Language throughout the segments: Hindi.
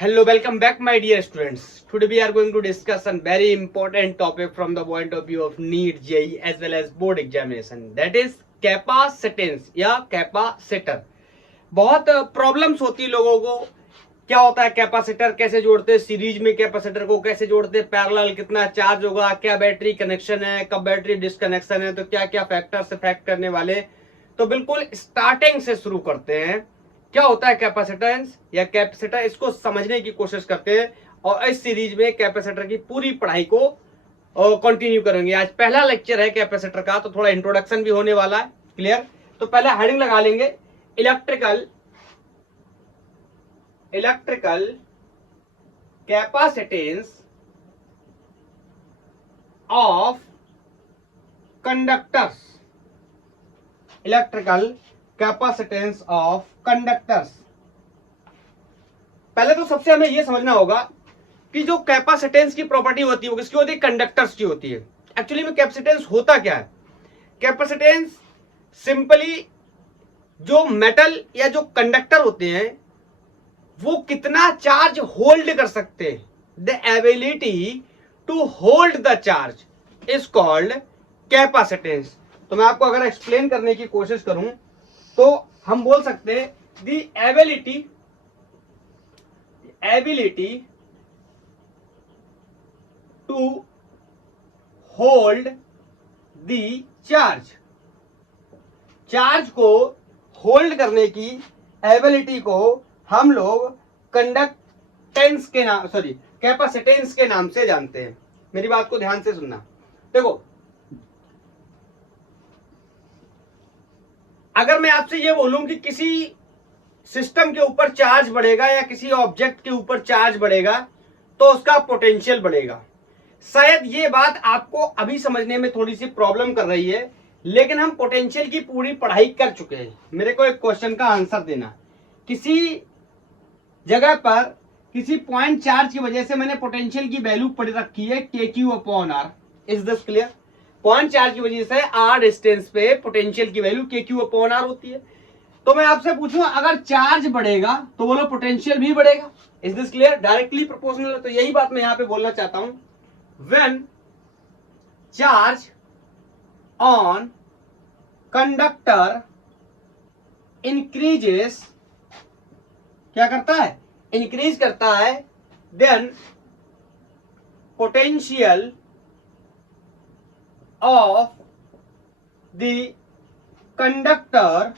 Hello, welcome back, my dear students. Today we are going to discuss a very important topic from the point of view of NEET, JEE as well as board examination. That is capacitance या कैपेसिटर. बहुत प्रॉब्लम्स होती है लोगों को. क्या होता है कैपेसिटर, कैसे जोड़ते हैं सीरीज में, कैपेसिटर को कैसे जोड़ते हैं, पैरेलल कितना चार्ज होगा, क्या बैटरी कनेक्शन है, कब बैटरी डिस्कनेक्शन है, तो क्या क्या फैक्टर्स इफेक्ट करने वाले. तो बिल्कुल स्टार्टिंग से शुरू करते हैं. क्या होता है कैपेसिटेंस या कैपेसिटर, इसको समझने की कोशिश करते हैं और इस सीरीज में कैपेसिटर की पूरी पढ़ाई को कंटिन्यू करेंगे. आज पहला लेक्चर है कैपेसिटर का, तो थोड़ा इंट्रोडक्शन भी होने वाला है. क्लियर. तो पहले हेडिंग लगा लेंगे electrical capacitance of conductors. Electrical capacitance of conductors. पहले तो सबसे हमें यह समझना होगा कि जो कैपेसिटेंस की प्रॉपर्टी होती है वो किसकी होती है, कंडक्टर्स की होती है. एक्चुअली में कैपेसिटेंस होता क्या है. कैपेसिटेंस सिंपली जो मेटल या जो कंडक्टर होते हैं वो कितना चार्ज होल्ड कर सकते हैं. The ability to hold the charge is called capacitance. तो मैं आपको अगर एक्सप्लेन करने की कोशिश करूं तो हम बोल सकते हैं the ability to hold the charge. Charge को होल्ड करने की एबिलिटी को हम लोग कंडक्टेंस के नाम कैपेसिटेंस के नाम से जानते हैं. मेरी बात को ध्यान से सुनना. देखो, अगर मैं आपसे ये बोलूं कि किसी सिस्टम के ऊपर चार्ज बढ़ेगा या किसी ऑब्जेक्ट के ऊपर चार्ज बढ़ेगा तो उसका पोटेंशियल बढ़ेगा. शायद ये बात आपको अभी समझने में थोड़ी सी प्रॉब्लम कर रही है, लेकिन हम पोटेंशियल की पूरी पढ़ाई कर चुके हैं. मेरे को एक क्वेश्चन का आंसर देना. किसी जगह पर किसी पॉइंट चार्ज की वजह से मैंने पोटेंशियल की वैल्यू पढ़ रखी है KQ/R. Is this clear. Point charge की वजह से R डिस्टेंस पे पोटेंशियल की वैल्यू KQ/R होती है. तो मैं आपसे पूछूं अगर चार्ज बढ़ेगा तो बोलो पोटेंशियल भी बढ़ेगा. Is this clear. Directly proportional है. तो यही बात मैं यहां पे बोलना चाहता हूं. When charge on conductor increases, क्या करता है, इंक्रीज करता है, then potential of the conductor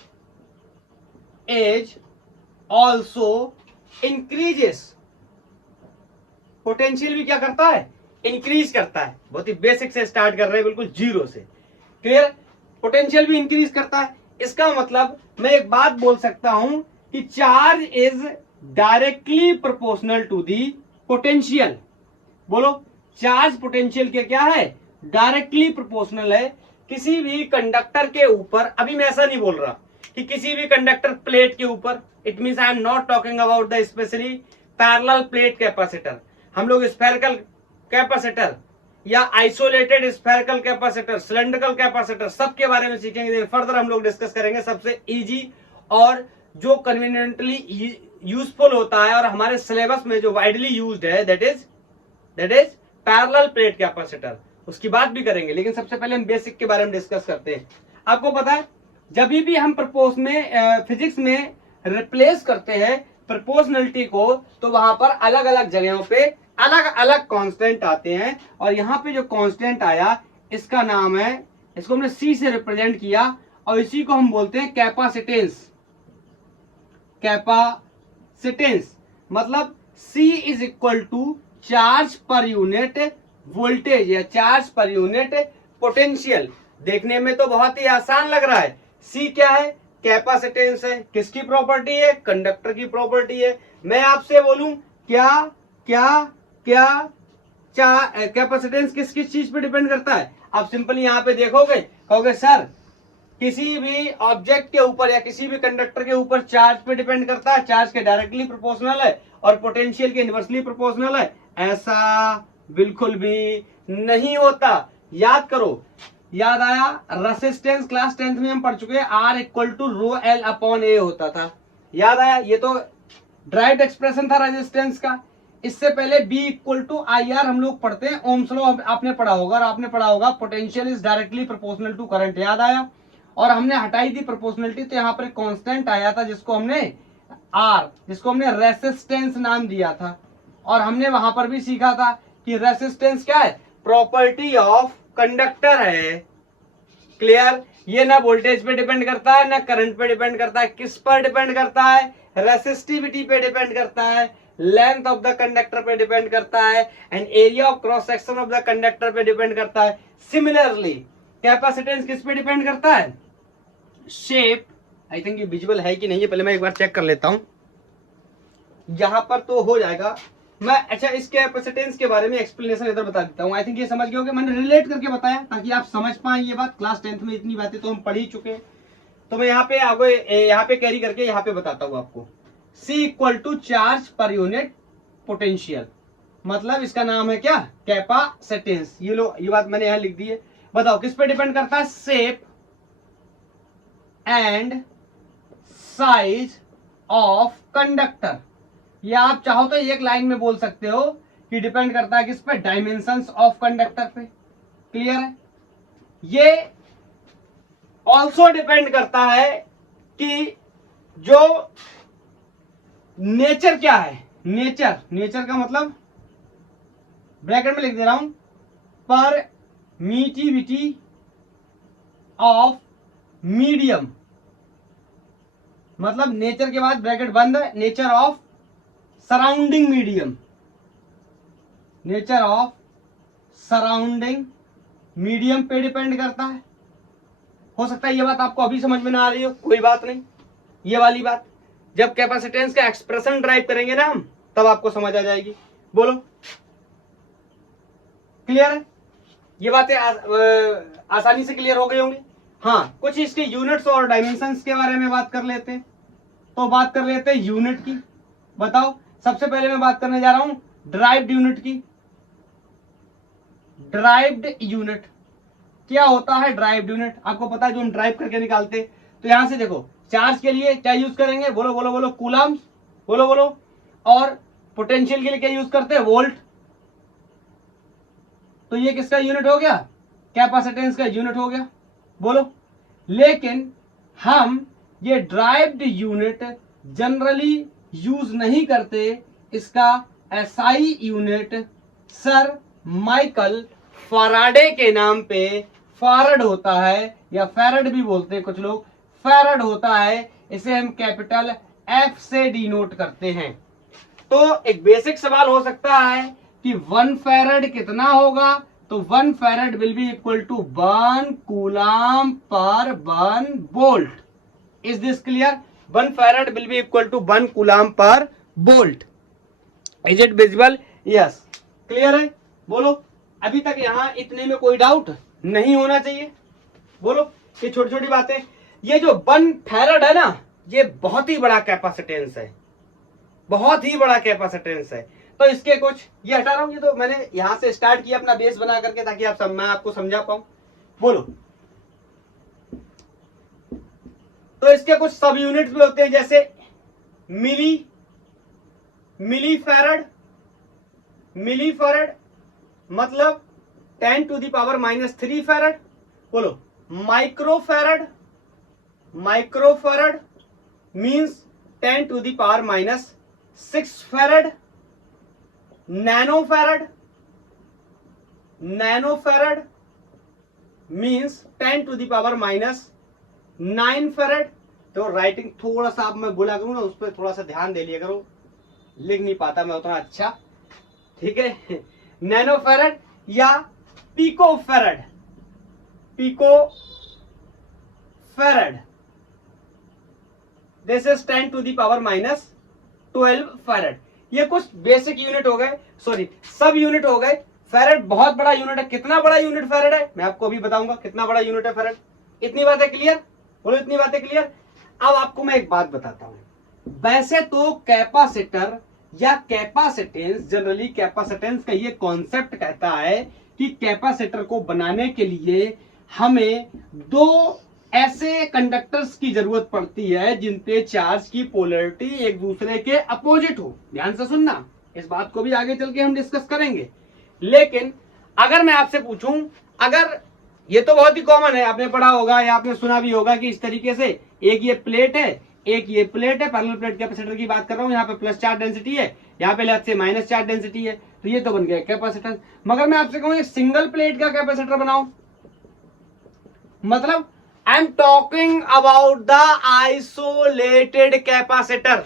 is also increases. Potential भी क्या करता है, इंक्रीज करता है. बहुत ही बेसिक से स्टार्ट कर रहे हैं, बिल्कुल जीरो से. क्लियर. पोटेंशियल भी इंक्रीज करता है. इसका मतलब मैं एक बात बोल सकता हूं कि charge is directly proportional to the potential. बोलो, चार्ज पोटेंशियल के क्या है, डायरेक्टली प्रोपोर्शनल है. किसी भी कंडक्टर के ऊपर, अभी मैं ऐसा नहीं बोल रहा कि किसी भी कंडक्टर प्लेट के ऊपर, it means I am not talking about the specially parallel plate capacitor. हम लोग स्फेरिकल कैपेसिटर या isolated spherical capacitor, cylindrical capacitor, सबके बारे में सीखेंगे. फर्दर हम लोग डिस्कस करेंगे. सबसे इजी और जो कन्वीनियंटली यूजफुल होता है और हमारे सिलेबस में जो वाइडली यूज्ड है, that is parallel plate capacitor. उसकी बात भी करेंगे, लेकिन सबसे पहले हम बेसिक के बारे में डिस्कस करते हैं. आपको पता है जब भी हम फिजिक्स में रिप्लेस करते हैं प्रोपोर्शनलिटी को, तो वहां पर अलग अलग जगहों पे अलग अलग कांस्टेंट आते हैं. और यहां पे जो कांस्टेंट आया इसका नाम है, इसको हमने C से रिप्रेजेंट किया और इसी को हम बोलते हैं कैपेसिटेंस. कैपेसिटेंस मतलब C is equal to charge per unit voltage या चार्ज पर यूनिट पोटेंशियल. देखने में तो बहुत ही आसान लग रहा है. C क्या है, कैपेसिटेंस है. किसकी प्रॉपर्टी है, कंडक्टर की प्रॉपर्टी है. मैं आपसे बोलूं क्या क्या क्या कैपेसिटेंस किस किस चीज पे डिपेंड करता है. आप सिंपली यहां पे देखोगे, कहोगे सर किसी भी ऑब्जेक्ट के ऊपर या किसी भी कंडक्टर के ऊपर चार्ज पे डिपेंड करता है. चार्ज के डायरेक्टली प्रोपोर्शनल है और पोटेंशियल के इनवर्सली प्रोपोर्शनल है. ऐसा बिल्कुल भी नहीं होता. याद करो, याद आया, रेसिस्टेंस क्लास 10th में हम पढ़ चुके हैं, R equal to rho L upon A होता था. याद आया. ये तो ड्राइव्ड एक्सप्रेशन था रेजिस्टेंस का। इससे पहले B equal to I R हम लोग पढ़ते हैं, ओम्स लॉ आपने पढ़ा होगा, और आपने पढ़ा होगा potential is directly proportional to current, याद आया। और हमने हटाई थी प्रोपोर्शनलिटी, तो यहाँ पर कांस्टेंट आया था जिसको हमने R, जिसको हमने रेसिस्टेंस नाम दिया था। और हमने वहां पर भी सीखा था कि रेसिस्टेंस क्या है, प्रॉपर्टी ऑफ कंडक्टर है। क्लियर, ये ना वोल्टेज पे डिपेंड करता है ना करंट पे डिपेंड करता है, किस पर डिपेंड करता है, रेसिस्टिविटी पे डिपेंड करता है, लेंथ ऑफ द कंडक्टर पे डिपेंड करता है, and area of cross section of the conductor पे डिपेंड करता है। सिमिलरली कैपेसिटेंस किस पे डिपेंड करता है, शेप। आई थिंक ये विजुअल है कि नहीं है, पहले मैं एक बार चेक कर लेता हूं, यहां पर तो हो जाएगा। मैं अच्छा इस कैपेसिटेंस के बारे में एक्सप्लेनेशन इधर बता देता हूं। आई थिंक ये समझ गए होंगे, मैंने रिलेट करके बताया ताकि आप समझ पाए ये बात। क्लास 10th में इतनी बातें तो हम पढ़ ही चुके हैं, तो मैं यहाँ पे आगे यहाँ पे कैरी करके यहाँ पे बताता हूँ आपको। C equal to charge per unit potential, मतलब इसका नाम है क्या, कैपेसिटेंस। ये लो, ये बात मैंने यहाँ लिख दी है। बताओ किस पे डिपेंड करता है, shape and size of conductor. या आप चाहो तो एक लाइन में बोल सकते हो कि डिपेंड करता है किस पे, डायमेंशंस ऑफ कंडक्टर पे। क्लियर है। ये ऑल्सो डिपेंड करता है कि जो नेचर क्या है, नेचर का मतलब ब्रैकेट में लिख दे रहा हूं, परमिटिविटी ऑफ मीडियम, मतलब नेचर के बाद ब्रैकेट बंद है, nature of surrounding medium, nature of surrounding medium पे डिपेंड करता है। हो सकता है ये बात आपको अभी समझ में ना आ रही हो, कोई बात नहीं। ये वाली बात जब कैपेसिटेंस का एक्सप्रेशन ड्राइव करेंगे ना हम, तब आपको समझ आ जाएगी। बोलो क्लियर है, ये बातें आसानी से क्लियर हो गई होंगी। हाँ, कुछ इसके यूनिट्स और डायमेंशंस के बारे में बात कर लेते हैं। तो बात कर लेते हैं यूनिट की। बताओ, सबसे पहले मैं बात करने जा रहा हूं ड्राइव्ड यूनिट की। ड्राइव्ड यूनिट क्या होता है, ड्राइव्ड यूनिट आपको पता है, जो हम ड्राइव करके निकालते। तो यहां से देखो, चार्ज के लिए क्या यूज करेंगे, बोलो बोलो बोलो, कूलम्ब, बोलो बोलो। और पोटेंशियल के लिए क्या यूज करते हैं, वोल्ट। तो ये किसका यूनिट हो गया, कैपेसिटेंस का यूनिट हो गया, बोलो। लेकिन हम ये ड्राइव्ड यूनिट जनरली यूज नहीं करते, इसका SI unit sir Michael Faraday के नाम पे फैराड होता है, या फैराड भी बोलते हैं कुछ लोग, फैराड होता है। इसे हम कैपिटल एफ से डिनोट करते हैं। तो एक बेसिक सवाल हो सकता है कि 1 फैराड कितना होगा, तो 1 farad will be equal to 1 coulomb per 1 volt. Is this clear, 1 farad will be equal to 1 coulomb per volt. Is it visible, yes clear है। बोलो, अभी तक यहां इतने में कोई डाउट नहीं होना चाहिए। बोलो, ये छोटी छोटी बातें। ये जो 1 फैराड है ना, ये बहुत ही बड़ा कैपेसिटेंस है, बहुत ही बड़ा कैपेसिटेंस है। तो इसके कुछ ये हटा रहा हूं, ये तो मैंने यहां से स्टार्ट किया अपना बेस बना करके, ताकि आप मैं आपको समझा पाऊं। बोलो, तो इसके कुछ सब यूनिट्स भी होते हैं, जैसे मिली फैराड मतलब 10 टू द पावर -3 फैराड। बोलो, microfarad means 10 to the power -6 farad. Nanofarad means 10 to the power -9 farad. तो राइटिंग थोड़ा सा आप मैं बोला करूँ ना, उस पर थोड़ा सा ध्यान दे लिया करो, लिख नहीं पाता मैं उतना अच्छा, ठीक है। नैनोफैराड या picofarad, this is 10 to the power -12 farad. ये कुछ बेसिक यूनिट हो गए, सॉरी सब यूनिट हो गए। फैराड बहुत बड़ा यूनिट है। कितना बड़ा यूनिट फैराड है मैं आपको अभी बताऊंगा, कितना बड़ा यूनिट है फैराड। इतनी बातें क्लियर, बोलो इतनी बातें क्लियर। अब आपको मैं एक बात बताता हूं। वैसे तो कैपेसिटर या कैपेसिटेंस, जनरली कैपेसिटेंस का ये कॉन्सेप्ट कहता है कि कैपेसिटर को बनाने के लिए हमें 2 ऐसे कंडक्टर्स की जरूरत पड़ती है जिन पे चार्ज की पोलैरिटी एक दूसरे के अपोजिट हो। ध्यान से सुनना, इस बात को भी आगे चल के हम डिस्कस करेंगे। लेकिन अगर मैं आपसे पूछूं, अगर ये तो बहुत ही कॉमन है, आपने पढ़ा होगा या आपने सुना भी होगा कि इस तरीके से एक ये प्लेट है, एक ये प्लेट है, पैरेलल प्लेट कैपेसिटर की बात कर रहा हूं, यहाँ पे प्लस चार्ज डेंसिटी है, यहाँ पे लेफ्ट से माइनस चार्ज डेंसिटी है, तो ये तो बन गया कैपेसिटर। मगर मैं आपसे कहूं एक सिंगल प्लेट का कैपेसिटर बनाओ, मतलब I am talking about the isolated capacitor,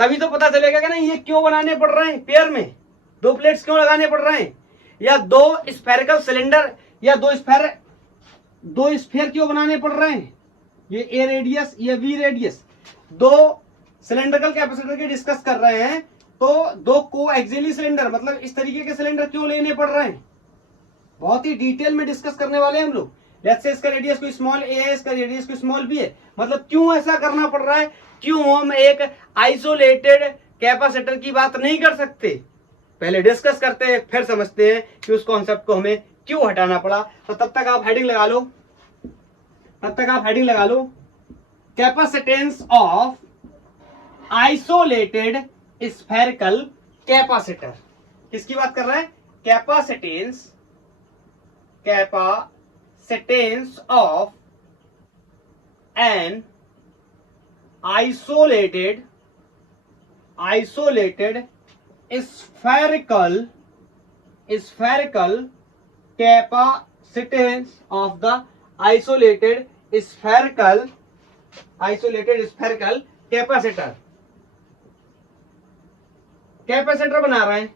तभी तो पता चलेगा कि नहीं ये क्यों बनाने पड़ रहे हैं, पेयर में दो प्लेट्स क्यों लगाने पड़ रहे हैं, या दो स्फेरिकल सिलेंडर या दो स्फेयर क्यों बनाने पड़ रहे हैं, ये ए रेडियस ये वी रेडियस, दो सिलेंड्रिकल कैपेसिटर के डिस्कस कर रहे हैं, तो दो को एक्सियली सिलेंडर मतलब इस तरीके के सिलेंडर क्यों लेने पड़ रहे हैं, बहुत ही डिटेल में डिस्कस करने वाले हैं हम लोग। लेट्स से इसका रेडियस कोई स्मॉल ए है, इसका रेडियस कोई स्मॉल बी है, मतलब क्यों ऐसा करना पड़ रहा है, क्यों हम एक आइसोलेटेड कैपेसिटर की बात नहीं कर सकते, पहले डिस्कस करते हैं फिर समझते हैं कि उस कॉन्सेप्ट को हमें क्यों हटाना पड़ा। तो तब तक आप हेडिंग लगा लो, capacitance of isolated spherical capacitor. किसकी बात कर रहे हैं, capacitance of an isolated spherical capacitance of the isolated spherical capacitor. Capacitor बना रहे हैं,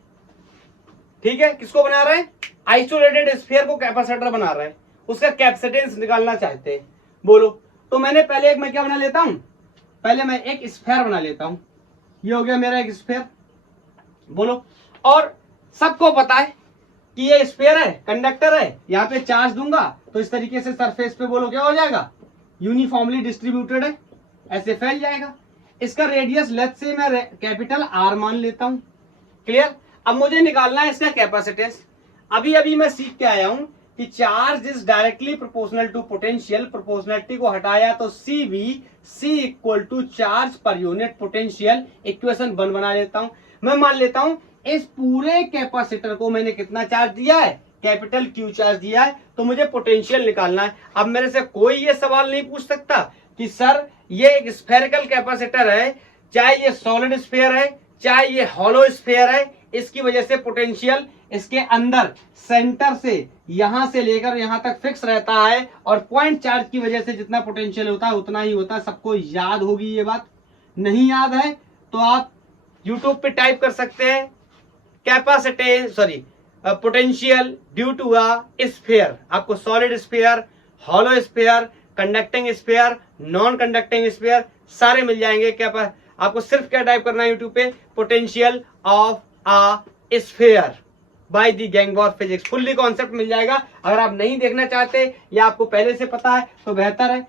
ठीक है, किसको बना रहे हैं, आइसोलेटेड स्फीयर को कैपेसिटर बना रहे हैं, उसका कैपेसिटेंस निकालना चाहते हैं। बोलो, तो मैंने पहले मैं क्या बना लेता हूं, पहले मैं एक स्फीयर बना लेता हूं, ये हो गया मेरा एक स्फीयर। बोलो, और सबको पता है कि ये स्फीयर है, कंडक्टर है, यहाँ पे चार्ज दूंगा तो इस तरीके से सरफेस पे बोलो क्या हो जाएगा, यूनिफॉर्मली डिस्ट्रीब्यूटेड है, ऐसे फैल जाएगा। इसका रेडियस लेट्स से मैं कैपिटल आर मान लेता हूं। क्लियर। अब मुझे निकालना है इसका कैपेसिटेंस। अभी मैं सीख के आया हूं कि charge is directly proportional to potential, proportionality को हटाया तो C equal to charge per unit potential, equation 1 बना लेता हूं। मैं मान लेता हूं इस पूरे कैपेसिटर को मैंने कितना चार्ज दिया है, कैपिटल क्यू चार्ज दिया है, तो मुझे पोटेंशियल निकालना है। अब मेरे से कोई ये सवाल नहीं पूछ सकता कि सर ये एक स्फेरिकल कैपेसिटर है, चाहे ये सॉलिड स्फीयर है चाहे ये हॉलो स्फीयर है, इसकी वजह से पोटेंशियल इसके अंदर सेंटर से यहां से लेकर यहां तक फिक्स रहता है, और पॉइंट चार्ज की वजह से जितना पोटेंशियल होता है उतना ही होता है। सबको याद होगी ये बात, नहीं याद है तो आप यूट्यूब पे टाइप कर सकते हैं potential due to a sphere, आपको solid sphere, hollow sphere, conducting sphere, non conducting sphere सारे मिल जाएंगे। क्या आपको सिर्फ क्या टाइप करना है यूट्यूब पे, potential of a sphere by the Gangbor physics, fully concept मिल जाएगा। अगर आप नहीं देखना चाहते या आपको पहले से पता है तो बेहतर है।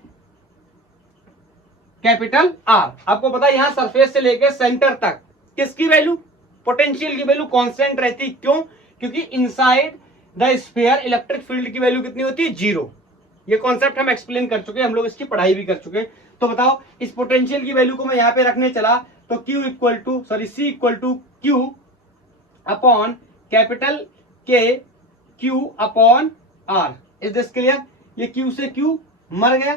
कैपिटल आर, आपको पता है यहां सरफेस से लेकर सेंटर तक किसकी वैल्यू, पोटेंशियल की वैल्यू कांस्टेंट रहती। क्यों, क्योंकि inside the sphere electric field की वैल्यू कितनी होती है, 0। ये कॉन्सेप्ट हम एक्सप्लेन कर चुके हैं, हम लोग इसकी पढ़ाई भी कर चुके हैं। तो बताओ इस पोटेंशियल की वैल्यू को मैं यहां पे रखने चला तो C equal to Q upon capital K Q upon R. Is this clear. ये क्यू से क्यू मर गया,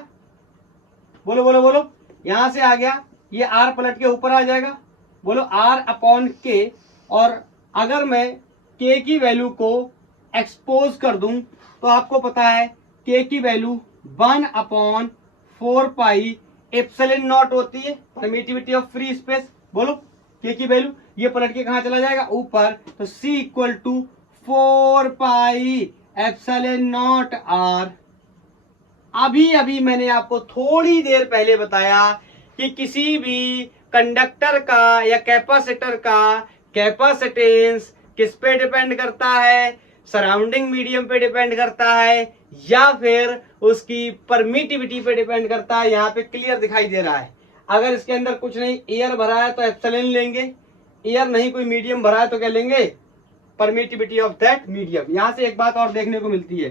बोलो बोलो बोलो, यहां से आ गया, ये आर पलट के ऊपर आ जाएगा, बोलो आर अपॉन के। और अगर मैं के की वैल्यू को एक्सपोज कर दूं तो आपको पता है के की value 1 upon 4 pi epsilon not होती है, परमिटिविटी ऑफ फ्री स्पेस। बोलो के की वैल्यू, ये पलट के कहां चला जाएगा, ऊपर, तो C equal to 4 pi epsilon naught R. अभी मैंने आपको थोड़ी देर पहले बताया कि किसी भी कंडक्टर का या कैपेसिटर का कैपेसिटेंस किस पे डिपेंड करता है, सराउंडिंग मीडियम पे डिपेंड करता है या फिर उसकी परमिटिविटी पे डिपेंड करता है। यहाँ पे क्लियर दिखाई दे रहा है। अगर इसके अंदर कुछ नहीं, एयर भरा है तो एप्सिलॉन लेंगे, एयर नहीं कोई मीडियम भरा है तो क्या लेंगे, परमिटिविटी ऑफ दैट मीडियम। यहां से एक बात और देखने को मिलती है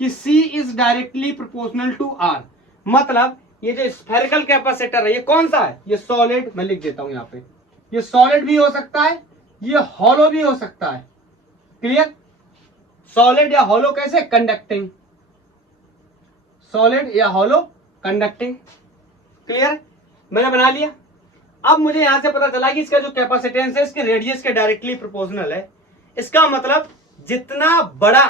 कि C is directly proportional to R। मतलब ये जो स्फेरिकल कैपेसिटर है ये कौन सा है, ये सॉलिड, मैं लिख देता हूं यहां पे, ये सॉलिड भी हो सकता है, ये हॉलो भी हो सकता है। क्लियर? सॉलिड या हॉलो कैसे? कंडक्टिंग, सॉलिड या हॉलो कंडक्टिंग। क्लियर? मैंने बना लिया। अब मुझे यहां से पता चला कि इसका जो कैपेसिटेंस है इसके रेडियस के डायरेक्टली प्रोपोर्शनल है। इसका मतलब जितना बड़ा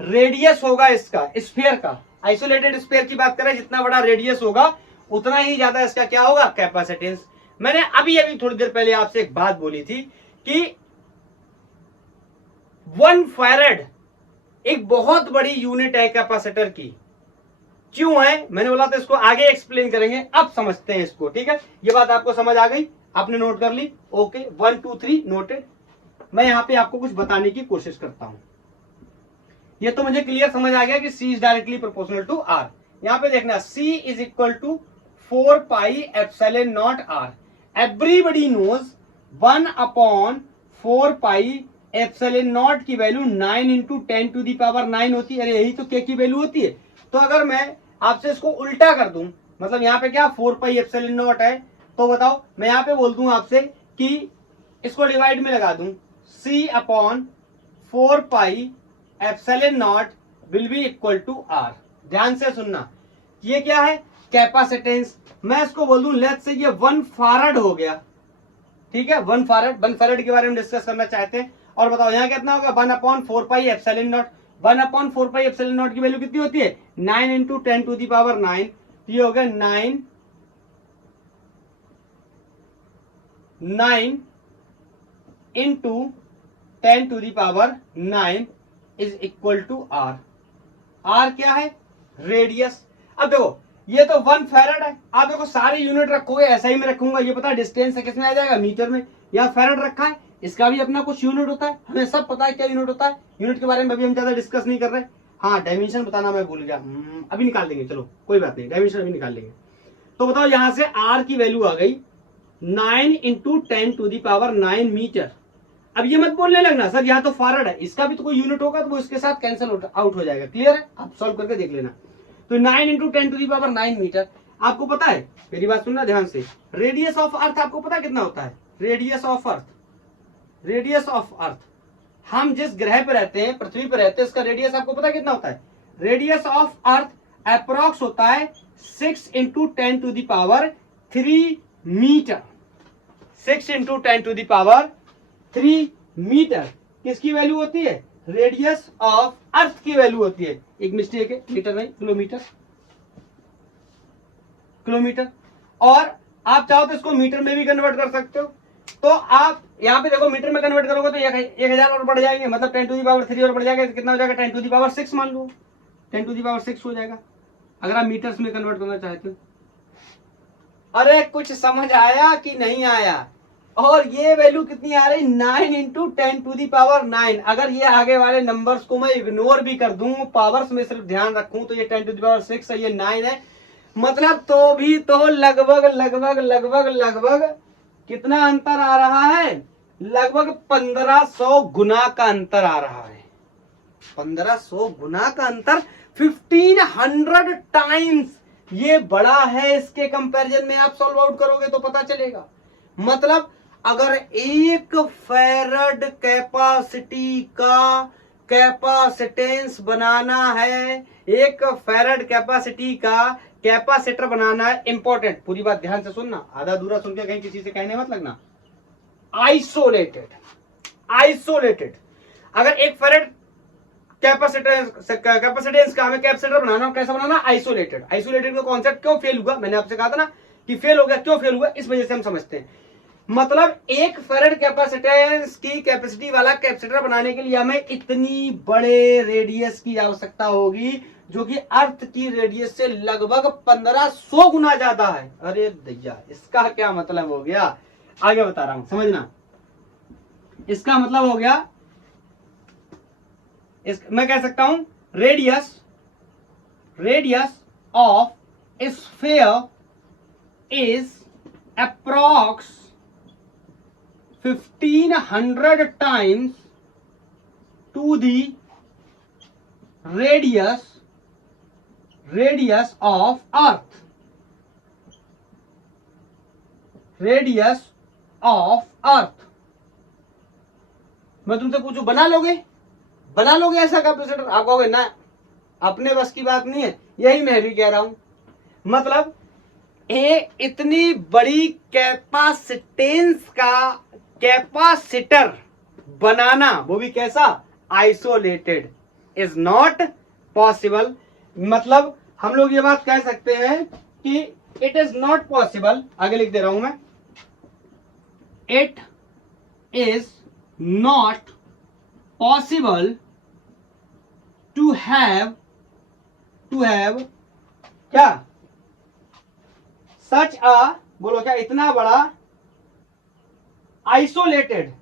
रेडियस होगा इसका स्फीयर का, आइसोलेटेड स्फीयर की बात करें, जितना बड़ा रेडियस होगा उतना ही ज्यादा इसका क्या होगा, कैपेसिटेंस। मैंने अभी अभी थोड़ी देर पहले आपसे एक बात बोली थी कि 1 फैरेड एक बहुत बड़ी यूनिट है कैपेसिटर की। क्यों है मैंने बोला था इसको आगे एक्सप्लेन करेंगे, अब समझते हैं इसको। ठीक है, ये बात आपको समझ आ गई, आपने नोट कर ली? Okay, 1 2 3 noted. मैं यहां पे आपको कुछ बताने की कोशिश करता हूं। ये तो मुझे क्लियर समझ आ गया कि C is directly proportional to R। यहां पे देखना C is equal to 4 pi epsilon naught R। Everybody knows 1 upon 4 pi epsilon naught की value 9 into 10 to the power 9 होती है। अरे यही तो K की वैल्यू होती है। तो अगर मैं आपसे इसको उल्टा कर दूं, मतलब यहाँ पे क्या 4 पाई एप्सिलॉन नॉट है, तो बताओ मैं यहाँ पे बोल दूं आपसे कि इसको डिवाइड में लगा दूं, C upon 4 pi epsilon naught will be equal to R। ध्यान से सुनना, ये क्या है, कैपेसिटेंस। मैं इसको बोल दूं लेट्स से ये 1 फैराड हो गया। ठीक है, 1 फैराड के बारे में डिस्कस करना चाहते हैं। और बताओ यहाँ कितना होगा, 1 upon 4 pi epsilon not. 1 upon 4 pi epsilon naught की वैल्यू कितनी होती है, 9 इंटू 10 टू दी पावर 9। ये हो गया 9 into 10 to the power 9 is equal to R। R क्या है, रेडियस। अब देखो ये तो 1 फैराड है, आप देखो सारे यूनिट रखोगे ऐसा ही मैं रखूंगा। ये पता है डिस्टेंस है किसमें आ जाएगा, मीटर में। यहाँ फैराड रखा है, इसका भी अपना कुछ यूनिट होता है, हमें सब पता है क्या यूनिट होता है। यूनिट के बारे में अभी हम ज्यादा डिस्कस नहीं कर रहे। हाँ, डायमेंशन बताना मैं भूल गया, अभी निकाल देंगे, चलो कोई बात नहीं, डायमेंशन अभी निकाल लेंगे। तो बताओ यहां से R की वैल्यू आ गई 9 into 10 to the power 9 metre. अब ये मत बोलने लगना सर यहाँ तो फैराड है, इसका भी तो कोई यूनिट होगा तो वो इसके साथ कैंसिल आउट हो जाएगा। क्लियर है, आप सॉल्व करके देख लेना। तो 9 into 10 to the power 9 metre. आपको पता है, मेरी बात सुनना ध्यान से, रेडियस ऑफ अर्थ आपको पता कितना होता है, radius of earth, radius of अर्थ, हम जिस ग्रह पे रहते हैं, पृथ्वी पे रहते हैं, इसका रेडियस आपको पता कितना होता है, रेडियस ऑफ अर्थ अप्रोक्स होता है 6 into 10 to the power 3 metre. 6 into 10 to the power 3 metre किसकी वैल्यू होती है, रेडियस ऑफ अर्थ की वैल्यू होती है। एक मिस्टेक है, मीटर नहीं किलोमीटर, किलोमीटर। और आप चाहो तो इसको मीटर में भी कन्वर्ट कर सकते हो। तो आप यहाँ पे देखो मीटर में कन्वर्ट करोगे तो 1000 और बढ़ जाएंगे, मतलब 10 टू दी पावर 3 और बढ़ जाएगा, तो कितना हो जाएगा, 10 टू दी पावर 6 मान लो, 10 टू दी पावर 6 हो जाएगा अगर आप मीटर्स में कन्वर्ट करना चाहते हो। अरे कुछ समझ आया कि नहीं आया? और ये वैल्यू कितनी आ रही, 9 इंटू 10 टू दी पावर 9। अगर ये आगे वाले नंबर्स को मैं इग्नोर भी कर दूं, पावर्स में सिर्फ ध्यान रखूं, तो ये 10 टू दी पावर 6 है, ये 9 है, मतलब तो भी तो लगभग लगभग लगभग लगभग कितना अंतर आ रहा है, लगभग 1500 गुना का अंतर आ रहा है। 1500 गुना का अंतर, 1500 टाइम्स ये बड़ा है इसके कंपैरिजन में। आप सॉल्व आउट करोगे तो पता चलेगा। मतलब अगर 1 फैराड कैपेसिटी का कैपेसिटेंस बनाना है, 1 फैराड कैपेसिटी का कैपेसिटर बनाना है, इंपॉर्टेंट, पूरी बात ध्यान से सुनना, आधा अधूरा सुन के कहीं किसी से कहने मत लगना। आइसोलेटेड, आइसोलेटेड, अगर 1 फैराड कैपेसिटेंस का हमें कैपेसिटर बनाना, कैसा बनाना, आइसोलेटेड। आइसोलेटेड का कॉन्सेप्ट क्यों फेल हुआ, मैंने आपसे कहा था ना कि फेल हो गया, क्यों फेल हुआ, इस वजह से हम समझते हैं। मतलब 1 फैराड कैपेसिटेंस की कैपेसिटी वाला कैपेसिटर बनाने के लिए हमें इतनी बड़े रेडियस की आवश्यकता होगी, जो कि अर्थ की रेडियस से लगभग 1500 गुना ज्यादा है। अरे दैया, इसका क्या मतलब हो गया, आगे बता रहा हूं, समझना। इसका मतलब हो गया, मैं कह सकता हूं radius of sphere is approx 1500 times to the radius of earth, radius of earth. मैं तुमसे पूछूं बना लोगे ऐसा कैपेसिटर? आप कहोगे ना अपने बस की बात नहीं है। यही मैं भी कह रहा हूं। मतलब इतनी बड़ी कैपेसिटेंस का कैपेसिटर बनाना, वो भी कैसा, आइसोलेटेड, इज नॉट पॉसिबल। मतलब हम लोग ये बात कह सकते हैं कि इट इज नॉट पॉसिबल। आगे लिख दे रहा हूं मैं, it is not possible to have क्या, सच अ, बोलो क्या, इतना बड़ा isolated,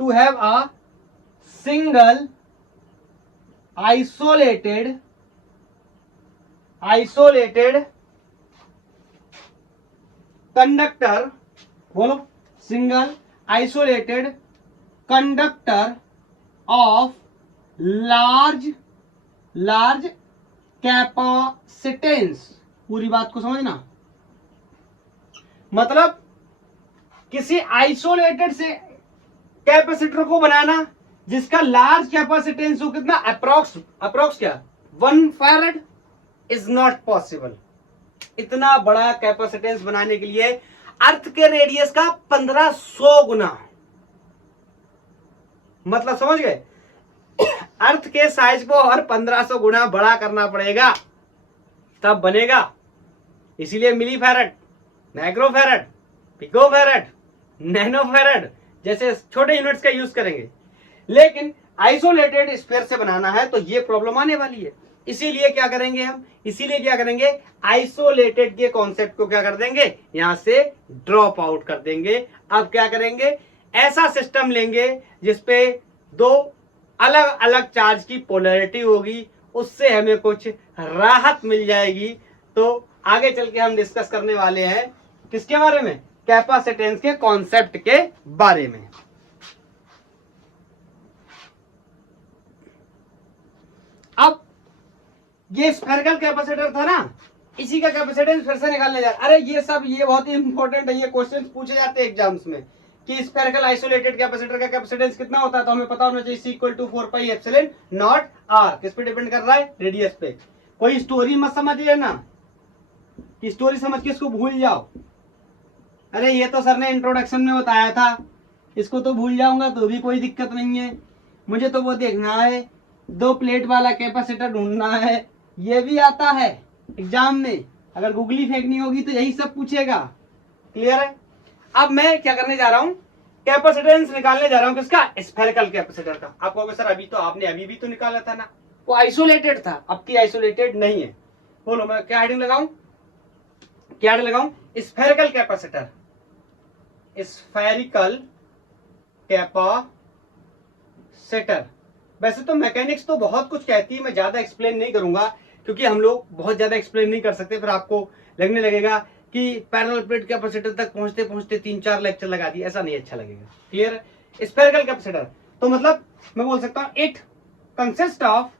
to have a single isolated conductor, बोलो, single isolated conductor of large capacitance. पूरी बात को समझना, मतलब किसी आइसोलेटेड से कैपेसिटर को बनाना जिसका लार्ज कैपेसिटेंस हो, कितना, अप्रोक्स क्या, 1 फैरेड, इज नॉट पॉसिबल। इतना बड़ा कैपेसिटेंस बनाने के लिए अर्थ के रेडियस का 1500 गुना, मतलब समझ गए, अर्थ के साइज को और 1500 गुना बड़ा करना पड़ेगा तब बनेगा। इसीलिए milli farad, micro farad, pico farad, nano farad जैसे छोटे यूनिट्स का यूज करेंगे। लेकिन आइसोलेटेड स्फीयर से बनाना है तो ये प्रॉब्लम आने वाली है। इसीलिए क्या करेंगे, आइसोलेटेड के कॉन्सेप्ट को क्या कर देंगे, यहां से ड्रॉप आउट कर देंगे। अब क्या करेंगे, ऐसा सिस्टम लेंगे जिसपे 2 अलग अलग चार्ज की पोलैरिटी होगी, उससे हमें कुछ राहत मिल जाएगी। तो आगे चल के हम डिस्कस करने वाले हैं किसके बारे में, कैपेसिटेंस के कॉन्सेप्ट के बारे में। अब ये स्फेरिकल कैपेसिटर था ना, इसी का कैपेसिटेंस फिर से निकालने जा रहे। अरे ये बहुत ही इंपॉर्टेंट है, ये क्वेश्चन पूछे जाते हैं एग्जाम्स में कि स्फेरिकल आइसोलेटेड कैपेसिटर का कैपेसिटेंस कितना होता है, तो हमें पता होना चाहिए C = 4 pi epsilon naught R। किस पे डिपेंड कर रहा है, रेडियस पे। कोई स्टोरी मत समझ लेना कि स्टोरी समझ के इसको भूल जाओ, अरे ये तो सर ने इंट्रोडक्शन में बताया था, इसको तो भूल जाऊंगा तो भी कोई दिक्कत नहीं है, मुझे तो वो देखना है 2 प्लेट वाला कैपेसिटर ढूंढना है। ये भी आता है एग्जाम में, अगर गुगली फेंकनी होगी तो यही सब पूछेगा। क्लियर है? अब मैं क्या करने जा रहा हूं, कैपेसिटेंस निकालने जा रहा हूं किसका, स्फेरिकल कैपेसिटर का। आप कहोगे सर अभी भी तो निकाला था ना, वो आइसोलेटेड था, अब की आइसोलेटेड नहीं है। बोलो मैं क्या हेडिंग लगाऊं, स्फेरिकल कैपेसिटर, स्फेरिकल कैपेसिटर। वैसे तो मैकेनिक्स तो बहुत कुछ कहती है, मैं ज्यादा एक्सप्लेन नहीं करूंगा क्योंकि हम लोग बहुत ज्यादा एक्सप्लेन नहीं कर सकते, फिर आपको लगने लगेगा कि पैरेलल प्लेट कैपेसिटर तक पहुंचते पहुंचते 3-4 लेक्चर लगा दिए, ऐसा नहीं अच्छा लगेगा। क्लियर है? स्फेरिकल कैपेसिटर तो मतलब मैं बोल सकता हूं इट कंसिस्ट ऑफ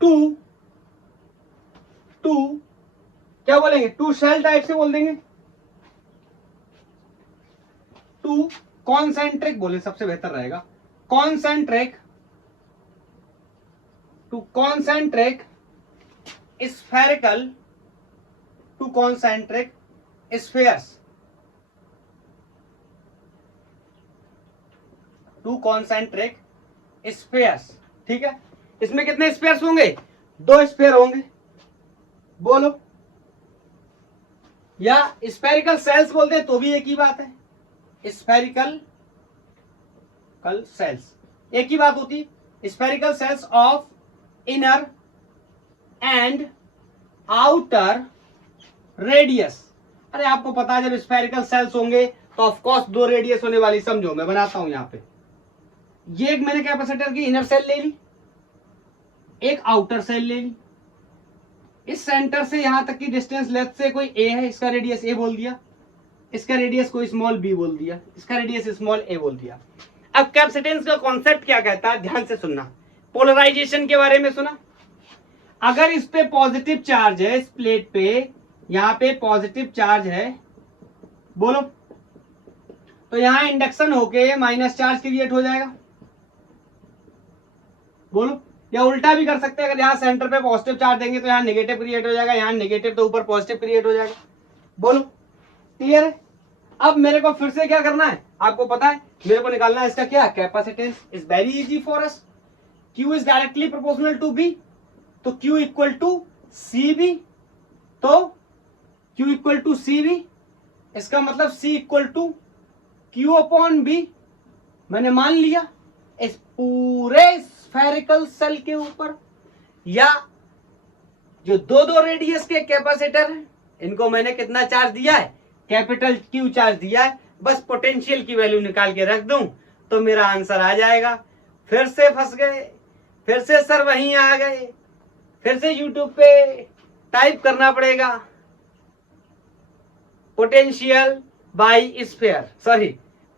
टू क्या बोलेंगे, 2 शेल टाइप से बोल देंगे, 2 कॉन्सेंट्रिक बोले सबसे बेहतर रहेगा, concentric spherical to concentric spheres, 2 concentric spheres. ठीक है, इसमें कितने स्फीयर्स होंगे, 2 स्फीयर होंगे, बोलो, या स्फेरिकल सेल्स बोलते हैं तो भी एक ही बात है, स्फेरिकल सेल्स एक ही बात होती, spherical shells of inner and outer radius. अरे आपको पता है जब स्फेरिकल सेल्स होंगे तो ऑफ कोर्स 2 रेडियस होने वाली, समझो मैं बनाता हूं यहां पे। ये एक मैंने कैपेसिटर की इनर सेल ले ली, एक आउटर सेल ले ली, इस सेंटर से यहां तक की डिस्टेंस लेफ्ट से कोई ए है, इसका रेडियस ए बोल दिया, इसका रेडियस कोई स्मॉल बी बोल दिया, इसका रेडियस स्मॉल ए बोल दिया। अब कैपेसिटेंस का कॉन्सेप्ट क्या कहता है, ध्यान से सुनना। पोलराइजेशन के बारे में सुना, अगर इस पे पॉजिटिव चार्ज है, इस प्लेट पे यहां पे पॉजिटिव चार्ज है, बोलो, तो यहां इंडक्शन होके माइनस चार्ज क्रिएट हो जाएगा, बोलो। या उल्टा भी कर सकते हैं, अगर यहां सेंटर पे पॉजिटिव चार्ज देंगे तो यहां नेगेटिव क्रिएट हो जाएगा, यहां नेगेटिव तो ऊपर पॉजिटिव क्रिएट हो जाएगा, बोलो, क्लियर है। अब मेरे को फिर से क्या करना है, आपको पता है मेरे को निकालना है इसका क्या, capacitance. Is very easy for us, Q is directly proportional to B, तो Q इक्वल टू CB, तो Q इक्वल टू CB, इसका मतलब C equal to Q upon B। मैंने मान लिया इस पूरे स्फेरिकल सेल के ऊपर, या जो दो दो रेडियस के कैपेसिटर हैं इनको मैंने कितना चार्ज दिया है, कैपिटल Q चार्ज दिया है, बस पोटेंशियल की वैल्यू निकाल के रख दूं तो मेरा आंसर आ जाएगा। फिर से फंस गए, फिर से सर वहीं आ गए, फिर से यूट्यूब पे टाइप करना पड़ेगा potential by sphere, sorry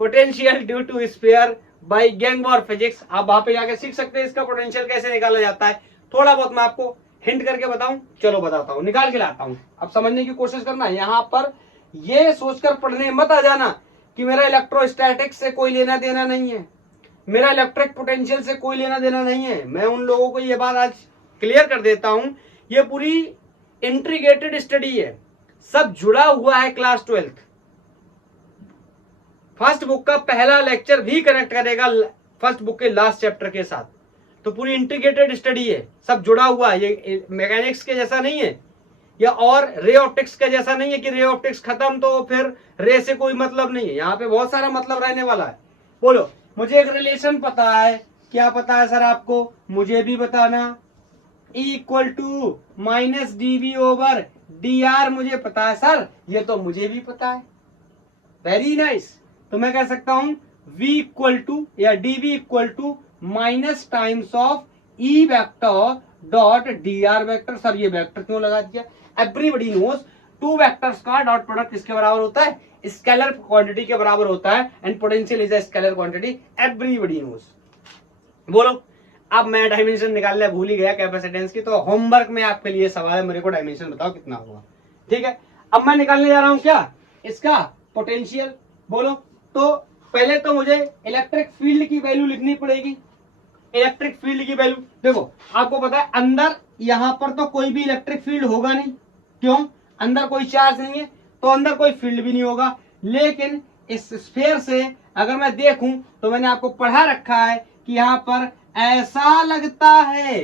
potential due to sphere by Gangbor physics. आप वहां पे जाके सीख सकते हैं इसका पोटेंशियल कैसे निकाला जाता है। थोड़ा बहुत मैं आपको हिंट करके बताऊं, चलो बताता हूं, निकाल के लाता हूं। अब समझने की कोशिश करना, यहां पर ये सोचकर पढ़ने मत आ जाना कि मेरा इलेक्ट्रोस्टैटिक्स से कोई लेना देना नहीं है, मेरा इलेक्ट्रिक पोटेंशियल से कोई लेना देना नहीं है। मैं उन लोगों को ये बात आज क्लियर कर देता हूं, ये पूरी इंट्रीग्रेटेड स्टडी है, सब जुड़ा हुआ है क्लास 12th। फर्स्ट बुक का पहला लेक्चर भी कनेक्ट करेगा फर्स्ट बुक के लास्ट चैप्टर के साथ, तो पूरी इंटीग्रेटेड स्टडी है, सब जुड़ा हुआ है। ये मैकेनिक्स के जैसा नहीं है, या और रे ऑप्टिक्स का जैसा नहीं है कि रे ऑप्टिक्स खत्म तो फिर रे से कोई मतलब नहीं है। यहाँ पे बहुत सारा मतलब रहने वाला है। बोलो, मुझे एक रिलेशन पता है, क्या पता है सर आपको, मुझे भी बताना। E equal to minus DV over DR मुझे पता है सर, ये तो मुझे भी पता है, वेरी नाइस। तो मैं कह सकता हूं V इक्वल टू या DV equal to minus times of E vector dot DR vector. Sir ये वेक्टर क्यों लगा दिया, एवरीबॉडी नोस टू वेक्टर्स का डॉट प्रोडक्ट किसके बराबर होता है, स्केलर क्वांटिटी के बराबर होता है, and potential is a scalar quantity, everybody knows. बोलो, अब मैं डायमेंशन निकालने भूल ही गया कैपेसिटेंस की, तो होमवर्क में आपके लिए सवाल है, मेरे को डायमेंशन बताओ कितना होगा, ठीक है। अब मैं निकालने जा रहा हूं क्या, इसका पोटेंशियल। बोलो, तो पहले तो मुझे इलेक्ट्रिक फील्ड की वैल्यू लिखनी पड़ेगी। इलेक्ट्रिक फील्ड की वैल्यू देखो, आपको पता है अंदर यहां पर तो कोई भी इलेक्ट्रिक फील्ड होगा नहीं, क्यों, अंदर कोई चार्ज नहीं है, तो अंदर कोई फील्ड भी नहीं होगा। लेकिन इस स्फीयर से अगर मैं देखूं तो मैंने आपको पढ़ा रखा है कि यहां पर ऐसा लगता है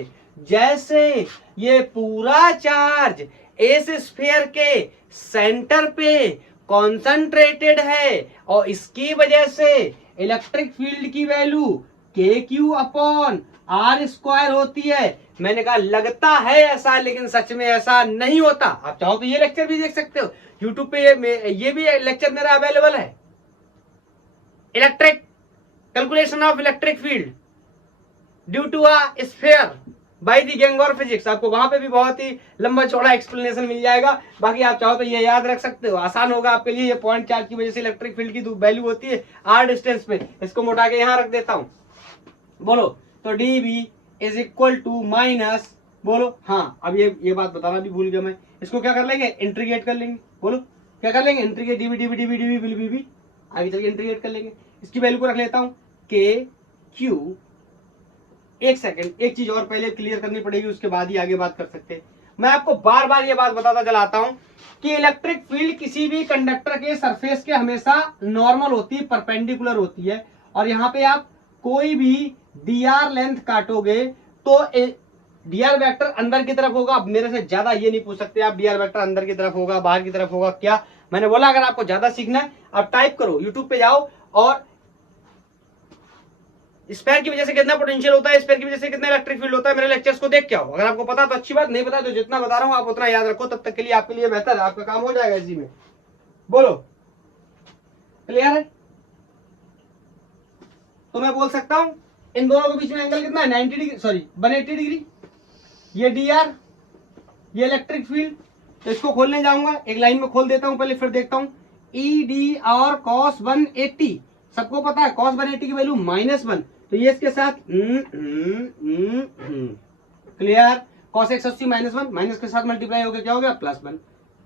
जैसे ये पूरा चार्ज इस स्फीयर के सेंटर पे कॉन्सेंट्रेटेड है, और इसकी वजह से इलेक्ट्रिक फील्ड की value KQ upon R square होती है। मैंने कहा लगता है ऐसा, लेकिन सच में ऐसा नहीं होता। आप चाहो तो ये लेक्चर भी देख सकते हो यूट्यूब पे, ये भी लेक्चर मेरा अवेलेबल है, electric calculation of electric field due to a sphere by the Gangbor physics. आपको वहां पे भी बहुत ही लंबा चौड़ा एक्सप्लेनेशन मिल जाएगा। बाकी आप चाहो तो ये याद रख सकते हो, आसान होगा आपके लिए। ये पॉइंट चार्ज की वजह से इलेक्ट्रिक फील्ड की वैल्यू होती है R डिस्टेंस पे, इसको मोटा के यहां रख देता हूं। बोलो, तो DV is equal to minus, बोलो, हाँ अब ये बात बताना भी भूल गया मैं, इसको क्या कर लेंगे, इंटीग्रेट कर लेंगे। बोलो क्या कर लेंगे, इंटीग्रेट DV विल बी, आगे चल के इंटीग्रेट कर लेंगे। इसकी वैल्यू को रख लेता हूं KQ। एक सेकंड, एक चीज और पहले क्लियर करनी पड़ेगी, उसके बाद ही आगे बात कर सकते हैं। मैं आपको बार बार ये बात बताता चला आता हूं कि इलेक्ट्रिक फील्ड किसी भी कंडक्टर के सरफेस के हमेशा नॉर्मल होती है, परपेंडिकुलर होती है। और यहाँ पे आप कोई भी DR लेंथ काटोगे तो DR वेक्टर अंदर की तरफ होगा। अब मेरे से ज्यादा ये नहीं पूछ सकते आप DR वेक्टर अंदर की तरफ होगा बाहर की तरफ होगा क्या। मैंने बोला अगर आपको ज्यादा सीखना है आप टाइप करो, यूट्यूब पे जाओ और स्फीयर की वजह से कितना पोटेंशियल होता है, स्फीयर की वजह से कितना इलेक्ट्रिक फील्ड होता है, मेरे लेक्चर्स को देख के आओ। अगर आपको पता तो अच्छी बात, नहीं पता तो जितना बता रहा हूं आप उतना याद रखो, तब तक के लिए आपके लिए बेहतर है, आपका काम हो जाएगा इसी में। बोलो क्लियर है। तो मैं बोल सकता हूं इन दोनों के बीच में एंगल कितना है, 90 डिग्री, सॉरी 180 डिग्री। ये DR, ये इलेक्ट्रिक फील्ड। तो इसको खोलने जाऊंगा, एक लाइन में खोल देता हूं पहले, फिर देखता हूं ED और cos 180 सबको पता है cos 180 की वैल्यू -1, तो ये इसके साथ क्लियर। cos x80 -1 माइनस के साथ मल्टीप्लाई हो गया, क्या हो गया +1।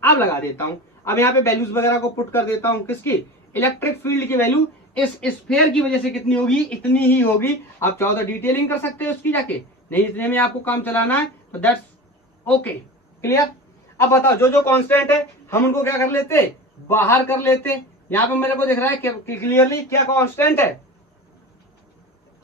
अब लगा देता हूं, अब यहाँ पे वैल्यूज वगैरह को पुट कर देता हूं, किसकी, इलेक्ट्रिक फील्ड की वैल्यू इस स्फीयर की वजह से कितनी होगी, इतनी ही होगी। आप चाहो तो डिटेलिंग कर सकते हो उसकी जाके, नहीं इतने में आपको काम चलाना है तो दैट्स ओके, क्लियर। अब बताओ जो जो कांस्टेंट है हम उनको क्या कर लेते, बाहर कर लेते। यहाँ पे मेरे को दिख रहा है क्लियरली क्या कांस्टेंट है,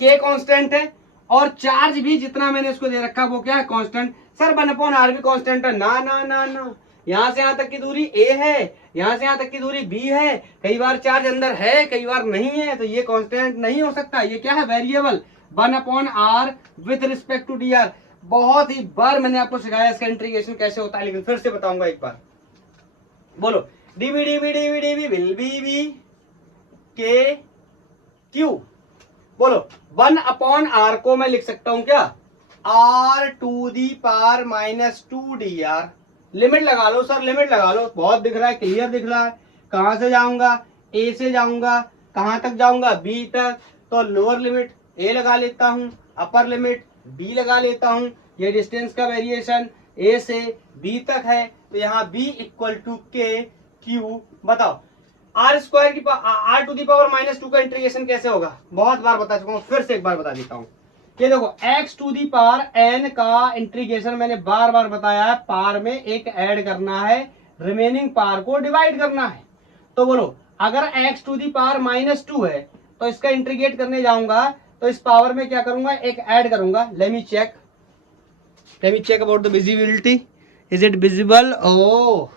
के कांस्टेंट है, और चार्ज भी जितना मैंने इसको दे रखा वो क्या है कांस्टेंट। सर 1/r भी कांस्टेंट है, ना ना ना ना, यहां से यहां तक की दूरी a है, यहां से यहां तक की दूरी b है, कई बार चार्ज अंदर है कई बार नहीं है, तो ये कांस्टेंट नहीं हो सकता, ये क्या है variable 1/r with respect to dr। बहुत ही बार मैंने आपको सिखाया इसका इंटीग्रेशन कैसे होता है, लेकिन फिर से बताऊंगा एक बार। बोलो dv dv dv dv will be v k q। बोलो 1/r को मैं लिख सकता हूं क्या, r⁻² -2dr। लिमिट लगा लो सर, लिमिट लगा लो, बहुत दिख रहा है, क्लियर दिख रहा है। कहां से जाऊंगा, a से जाऊंगा, कहां तक जाऊंगा b तक, तो लोअर लिमिट a लगा लेता हूं, अपर लिमिट b लगा लेता हूं। ये डिस्टेंस का वेरिएशन a से b तक है, तो यहाँ b = k q। बताओ r² r⁻² का इंटीग्रेशन कैसे होगा, बहुत बार बता चुका हूं, फिर से एक बार बता देता हूं। ये देखो x⁻n का इंटीग्रेशन मैंने बार बार बताया है, पार में एक ऐड करना है, रिमेनिंग पार को डिवाइड करना है। तो बोलो अगर x⁻² है तो इसका इंटीग्रेट करने जाऊंगा तो इस पावर में क्या करूंगा, एक ऐड करूंगा। Let me check about the visibility, is it visible. Oh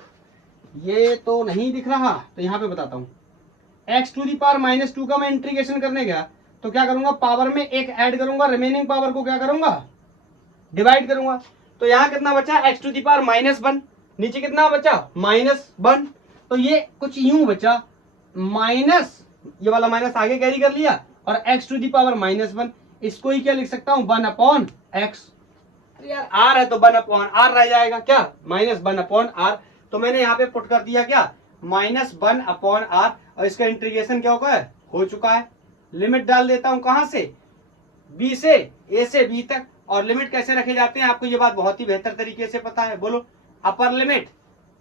ये तो नहीं दिख रहा, तो यहाँ पे बताता हूँ। x⁻² का मैं इंटीग्रेशन करने गया तो क्या करूंगा, पावर में एक ऐड करूंगा, रिमेनिंग पावर को क्या करूंगा, डिवाइड करूंगा। तो यहाँ कितना बचा x⁻1, नीचे कितना बचा -1, तो ये कुछ यूं बचा माइनस, ये वाला माइनस आगे कैरी कर लिया, और x⁻1, इसको ही क्या लिख सकता हूं 1/x। यार r है तो 1/r रह जाएगा, क्या -1/r। तो मैंने यहाँ पे पुट कर दिया क्या -1/r, और इसका इंटीग्रेशन क्या होगा, हो चुका है। लिमिट डाल देता हूं कहां से, b से a से b तक, और लिमिट कैसे रखे जाते हैं आपको ये बात बहुत ही बेहतर तरीके से पता है। बोलो अपर लिमिट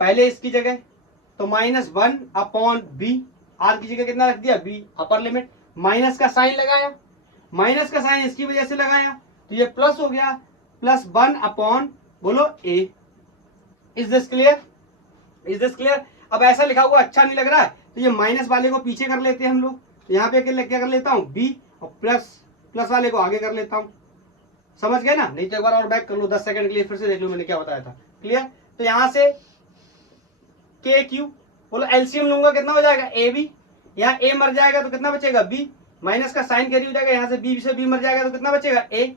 पहले इसकी जगह तो -1/b, r की जगह कितना रख दिया b, अपर लिमिट, माइनस का साइन लगाया, माइनस का साइन इसकी वजह से लगाया तो ये प्लस हो गया, +1/ बोलो a। Is this clear, is this clear. अब ऐसा लिखा हुआ अच्छा नहीं लग रहा है तो ये माइनस वाले को पीछे कर लेते हैं हम लोग, तो यहाँ पे क्या कर लेता हूँ b, और प्लस वाले को आगे कर लेता हूँ। समझ गए ना, नहीं तो एक बार और बैक कर लो 10 सेकंड के लिए, फिर से देख लो मैंने क्या बताया था, क्लियर। तो यहाँ से k q, बोलो एलसीएम लूंगा कितना हो जाएगा ab, यहाँ a मर जाएगा तो कितना बचेगा b, माइनस का साइन कैरी हो जाएगा, यहाँ से b से b मर जाएगा तो कितना बचेगा a।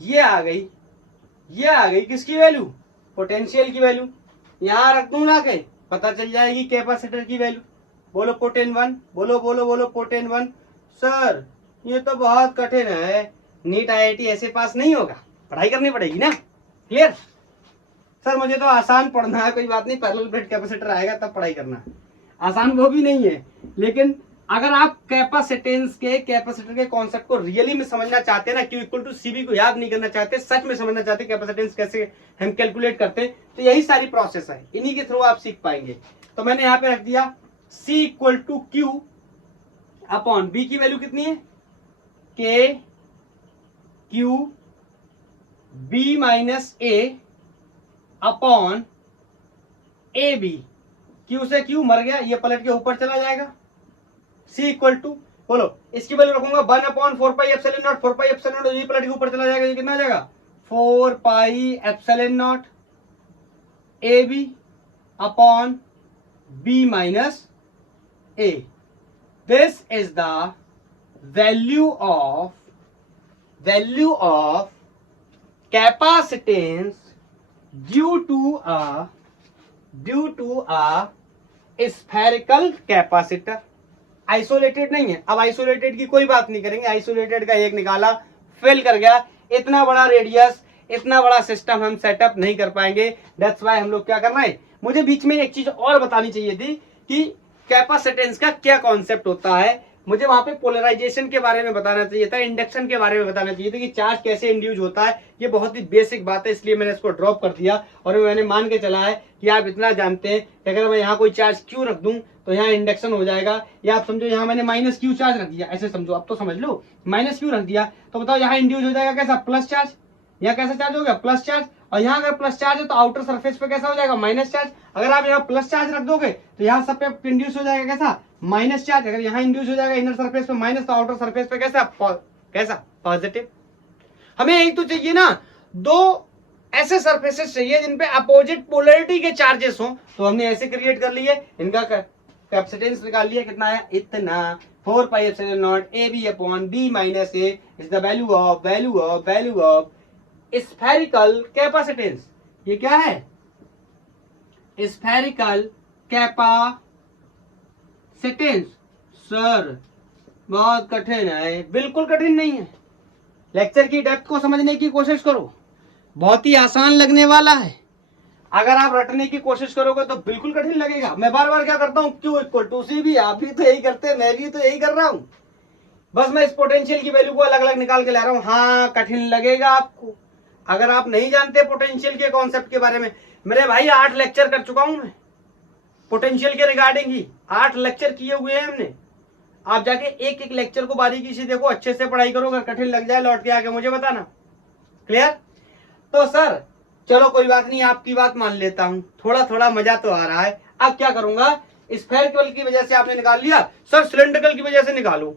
ये आ गई किसकी वैल्यू, पोटेंशियल की वैल्यू। यहाँ रख दूं ला के, पता चल जाएगी कैपेसिटर की वैल्यू। बोलो पोटेन 1, बोलो पोटेन 1। सर ये तो बहुत कठिन है, नीट IIT ऐसे पास नहीं होगा, पढ़ाई करनी पड़ेगी ना, क्लियर। सर मुझे तो आसान पढ़ना है, कोई बात नहीं, पैरेलल प्लेट कैपेसिटर आएगा तब पढ़ाई करना, आसान वो भी नहीं है। लेकिन अगर आप कैपेसिटेंस के कैपेसिटर के कॉन्सेप्ट को रियली में समझना चाहते हैं ना, Q = CB को याद नहीं करना चाहते, सच में समझना चाहते कैपेसिटेंस कैसे हम कैलकुलेट करते हैं, तो यही सारी प्रोसेस है, इन्हीं के थ्रू आप सीख पाएंगे। तो मैंने यहाँ पे रख दिया C = Q/B की वैल्यू कितनी है, K Q B - A AB। Q से Q मर गया, ये पलट के ऊपर चला जाएगा। C = बोलो इसकी वैल्यू रखूंगा 1/4πε0, 4πε0 ये पलट के ऊपर चला जाएगा, ये कितना आ जाएगा 4πε0 AB/B - A। This is the value of capacitance due to a spherical capacitor। Isolated नहीं है, अब आइसोलेटेड की कोई बात नहीं करेंगे, आइसोलेटेड का एक निकाला फेल कर गया, इतना बड़ा रेडियस इतना बड़ा सिस्टम हम सेटअप नहीं कर पाएंगे। दैट्स व्हाई हम लोग क्या कर रहे हैं। मुझे बीच में एक चीज और बतानी चाहिए थी कि कैपेसिटेंस का क्या कॉन्सेप्ट होता है, मुझे वहां पे पोलराइजेशन के बारे में बताना चाहिए था, इंडक्शन के बारे में बताना चाहिए था कि चार्ज कैसे इंड्यूस होता है। ये बहुत ही बेसिक बात है, इसलिए मैंने इसको ड्रॉप कर दिया और मैंने मान के चला है कि आप इतना जानते हैं कि अगर मैं यहाँ कोई चार्ज क्यू रख दूं तो यहाँ इंडक्शन हो जाएगा। या आप समझो यहाँ मैंने माइनस क्यू चार्ज रख दिया, ऐसे समझो, अब तो समझ लो, माइनस क्यू रख दिया तो बताओ यहाँ इंड्यूस हो जाएगा कैसा, प्लस चार्ज। यहाँ कैसा चार्ज हो गया, प्लस चार्ज। और यहाँ अगर प्लस चार्ज है तो आउटर सरफेस पे कैसा हो जाएगा, माइनस चार्ज। अगर आप यहाँ प्लस चार्ज रख दोगे तो यहाँ सब पे इंड्यूस हो जाएगा कैसा, माइनस चार्ज। अगर यहाँ इंड्यूस हो जाएगा इनर सरफेस पे माइनस, तो आउटर सरफेस पे कैसा, कैसा, पॉजिटिव। हमें एक तो चाहिए ना, दो ऐसे सरफेसेस चाहिए जिनपे अपोजिट पोलैरिटी के चार्जेस हों, तो हमने ऐसे क्रिएट कर लिए। इनका कैपेसिटेंस निकाल लिया, कितना है, इतना 4 pi epsilon not AB upon B minus A is the value of spherical capacitance. ये क्या है, स्फेरिकल कैपेसिटेंस। सर बहुत कठिन है, बिल्कुल कठिन नहीं है। लेक्चर की डेप्थ को समझने की कोशिश करो, बहुत ही आसान लगने वाला है। अगर आप रटने की कोशिश करोगे तो बिल्कुल कठिन लगेगा। मैं बार बार क्या करता हूँ, Q इक्वल टू C भी आप भी तो यही करते हैं, मैं भी तो यही कर रहा हूँ। बस मैं इस पोटेंशियल की वैल्यू को अलग अलग निकाल के ला रहा हूँ। हाँ कठिन लगेगा आपको, अगर आप नहीं जानते पोटेंशियल के कॉन्सेप्ट के बारे में। मेरे भाई 8 लेक्चर कर चुका हूं मैं पोटेंशियल के रिगार्डिंग ही, 8 लेक्चर किए हुए हैं हमने। आप जाके एक एक लेक्चर को बारीकी से देखो, अच्छे से पढ़ाई करो, अगर कठिन लग जाए लौट के आके मुझे बताना। क्लियर? तो सर चलो कोई बात नहीं, आपकी बात मान लेता हूं, थोड़ा थोड़ा मजा तो आ रहा है। अब क्या करूंगा, स्फेरिकल की वजह से आपने निकाल लिया, सर सिलेंड्रिकल की वजह से निकालो,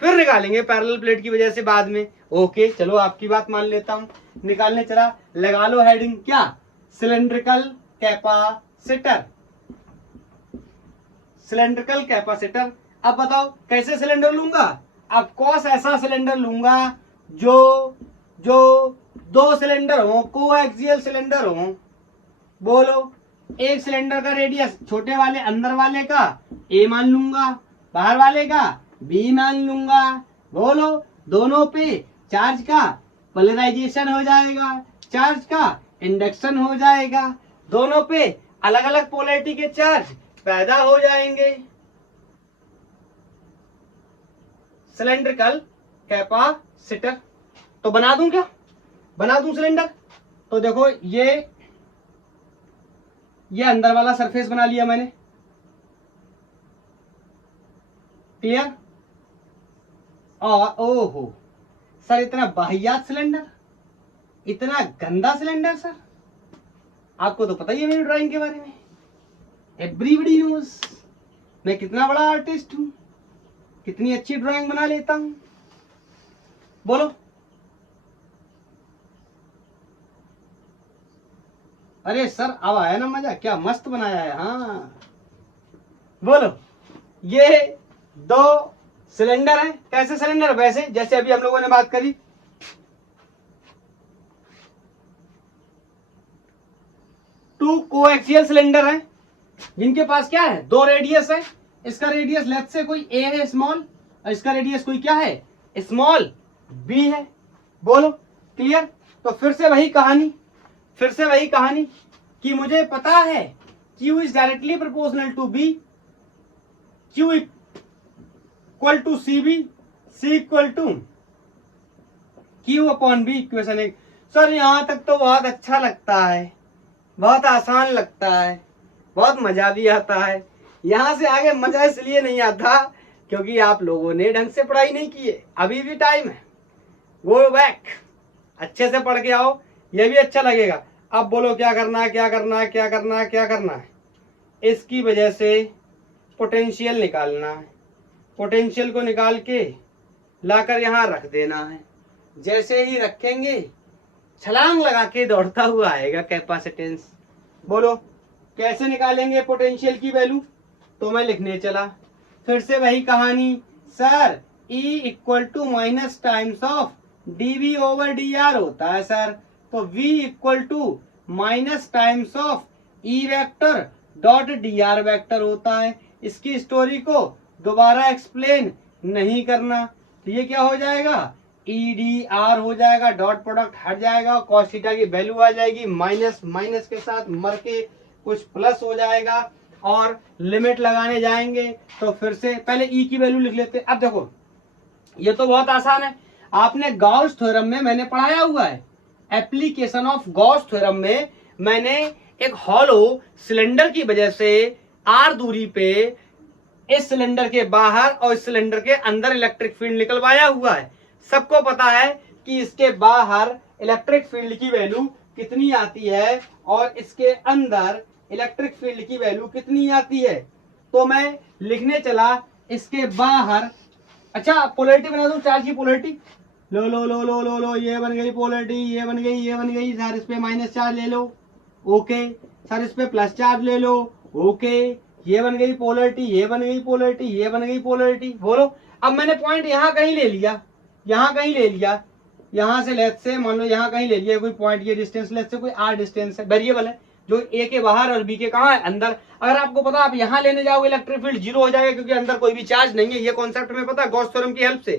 फिर निकालेंगे पैरेलल प्लेट की वजह से बाद में। ओके चलो आपकी बात मान लेता हूं, निकालने चला। लगा लो हेडिंग, क्या, सिलेंड्रिकल कैपेसिटर। Cylindrical capacitor. अब बताओ कैसे सिलेंडर लूंगा, ऑफ कोर्स ऐसा सिलेंडर लूंगा जो दो सिलेंडर हो, कोएक्सियल सिलेंडर हो। बोलो, एक सिलेंडर का रेडियस छोटे वाले अंदर वाले का A मान लूंगा, बाहर वाले का B मान लूंगा। बोलो, दोनों पे चार्ज का पोलराइजेशन हो जाएगा, चार्ज का इंडक्शन हो जाएगा, दोनों पे अलग अलग पोलैरिटी के चार्ज पैदा हो जाएंगे। Cylindrical capacitor. तो बना दूं क्या, बना दूं सिलेंडर। तो देखो ये अंदर वाला सरफेस बना लिया मैंने, क्लियर। और ओहो सर, इतना वाहियात सिलेंडर, इतना गंदा सिलेंडर सर, आपको तो पता ही है मेरी ड्राइंग के बारे में, एवरीबॉडी नोज मैं कितना बड़ा आर्टिस्ट हूं, कितनी अच्छी ड्राइंग बना लेता हूं। बोलो, अरे सर अब आया ना मजा, क्या मस्त बनाया है। हाँ बोलो, ये दो सिलेंडर है। कैसे सिलेंडर, वैसे जैसे अभी हम लोगों ने बात करी, टू कोएक्सियल सिलेंडर है जिनके पास क्या है, दो रेडियस है। इसका रेडियस लेट्स से कोई A है स्मॉल, और इसका रेडियस कोई क्या है, स्मॉल B है। बोलो क्लियर। तो फिर से वही कहानी कि मुझे पता है Q is directly proportional to B, Q equal to CB, C equal to Q upon B। Equation एक। सर यहां तक तो बहुत अच्छा लगता है, बहुत आसान लगता है, बहुत मजा भी आता है। यहां से आगे मजा इसलिए नहीं आता क्योंकि आप लोगों ने ढंग से पढ़ाई नहीं की है, अभी भी टाइम है, गो बैक, अच्छे से पढ़ के आओ, ये भी अच्छा लगेगा। अब बोलो क्या करना है। इसकी वजह से पोटेंशियल निकालना है, पोटेंशियल को निकाल के लाकर यहां रख देना है। जैसे ही रखेंगे छलांग लगा के दौड़ता हुआ आएगा कैपेसिटेंस। बोलो कैसे निकालेंगे पोटेंशियल की वैल्यू, तो मैं लिखने चला, फिर से वही कहानी, sir E equal to minus times of dV over dr होता है सर। तो V equal to minus times of E vector dot dr vector होता है। इसकी स्टोरी को दोबारा एक्सप्लेन नहीं करना, तो ये क्या हो जाएगा, EdR हो जाएगा, डॉट प्रोडक्ट हट जाएगा, कॉस थीटा की वैल्यू आ जाएगी, माइनस माइनस के साथ मर के कुछ प्लस हो जाएगा, और लिमिट लगाने जाएंगे तो फिर से पहले ई की वैल्यू लिख लेते हैं। अब देखो ये तो बहुत आसान है, आपने गॉस थ्योरम में मैंने पढ़ाया हुआ है, एप्लीकेशन ऑफ गॉस थ्योरम में मैंने एक हॉलो सिलेंडर की वजह से आर दूरी पे इस सिलेंडर के बाहर और इस सिलेंडर के अंदर इलेक्ट्रिक फील्ड निकलवाया हुआ है। सबको पता है कि इसके बाहर इलेक्ट्रिक फील्ड की वैल्यू कितनी आती है और इसके अंदर इलेक्ट्रिक फील्ड की वैल्यू कितनी आती है। तो मैं लिखने चला इसके बाहर, अच्छा पोलैरिटी बना दूं, चार्ज की पोलैरिटी, लो लो लो लो लो लो, ये बन गई पोलैरिटी, ये बन गई, ये बन गई। सर इस पे माइनस चार्ज ले लो, ओके। सर इस पे प्लस चार्ज ले लो, ओके। ये बन गई पोलैरिटी, ये बन गई पोलैरिटी, ये बन गई पोलैरिटी। बोलो अब मैंने पॉइंट यहाँ कहीं ले लिया, यहाँ कहीं ले लिया, यहाँ से लेट से मान लो यहाँ कहीं ले लिया कोई पॉइंट, ये डिस्टेंस लेट से कोई आर डिस्टेंस है, वेरिएबल है जो ए के बाहर और बी के कहाँ है, अंदर। अगर आपको पता आप यहाँ लेने जाओगे इलेक्ट्रिक फील्ड जीरो हो जाएगा क्योंकि अंदर कोई भी चार्ज नहीं है। ये कॉन्सेप्ट में पता है गॉस थ्योरम की हेल्प से।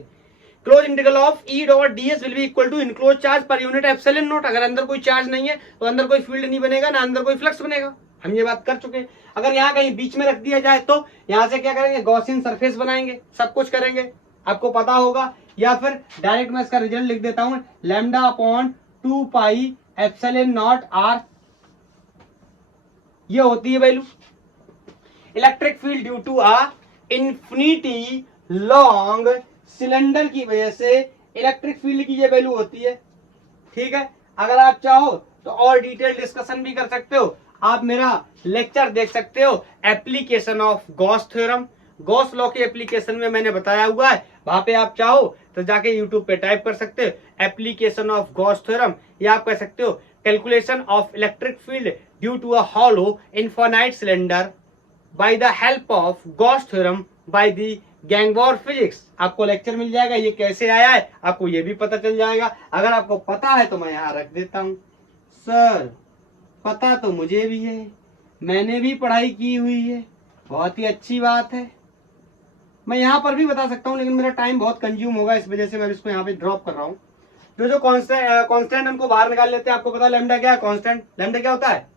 Close integral of E dot DS will be equal to enclose charge per unit epsilon naught. अगर अंदर कोई चार्ज नहीं है तो अंदर कोई फील्ड नहीं बनेगा, ना अंदर कोई फ्लक्स बनेगा। हम ये बात कर चुके हैं। अगर यहाँ कहीं बीच में रख दिया जाए तो यहाँ से क्या करेंगे, गॉसियन सरफेस बनाएंगे, सब कुछ करेंगे, आपको पता होगा। या फिर डायरेक्ट मैं इसका रिजल्ट लिख देता हूं, lambda upon 2 pi epsilon naught R, ये होती है value electric field due to a infinity long cylinder की वजह से इलेक्ट्रिक फील्ड की ये वैल्यू होती है। ठीक है, अगर आप चाहो तो और डिटेल डिस्कशन भी कर सकते हो, आप मेरा लेक्चर देख सकते हो application of Gauss theorem, Gauss law के एप्लीकेशन में मैंने बताया हुआ है, वहां पे आप चाहो तो जाके यूट्यूब पे टाइप कर सकते हो एप्लीकेशन ऑफ गॉस थ्योरम, या आप कह सकते हो calculation of electric field due to a hollow infinite cylinder by the help of Gauss theorem by the Gangbor physics. आपको लेक्चर मिल जाएगा, ये कैसे आया है आपको ये भी पता चल जाएगा। अगर आपको पता है तो मैं यहाँ रख देता हूँ। सर पता तो मुझे भी है, मैंने भी पढ़ाई की हुई है, बहुत ही अच्छी बात है। मैं यहाँ पर भी बता सकता हूँ लेकिन मेरा टाइम बहुत कंज्यूम होगा, इस वजह से मैं इसको यहाँ पे ड्रॉप कर रहा हूँ। जो कांस्टेंट उनको बाहर निकाल लेते हैं। आपको पता है लैम्डा क्या है, कांस्टेंट लैम्डा क्या होता है,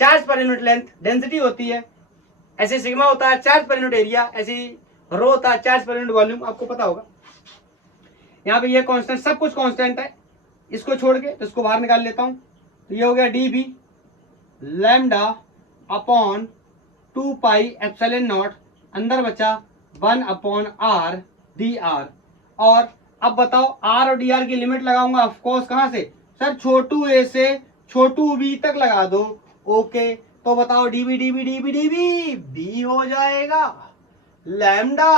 charge per unit length, density होती है। ऐसे सिग्मा होता है चार्ज पर यूनिट एरिया, ऐसी रो होता है चार्ज पर यूनिट वॉल्यूम, आपको पता होगा। यहाँ पे ये कांस्टेंट, सब कुछ कांस्टेंट है, इसको छोड़ के तो इसको बाहर निकाल लेता हूँ। तो ये हो गया D B lambda upon 2 pi epsilon naught, अंदर बचा 1 अपॉन आर डी आर। और अब बताओ आर और डी आर की लिमिट लगाऊंगा ऑफकोर्स कहां से, सर छोटू ए से छोटू बी तक लगा दो, ओके। तो बताओ DB DB DB DB B हो जाएगा lambda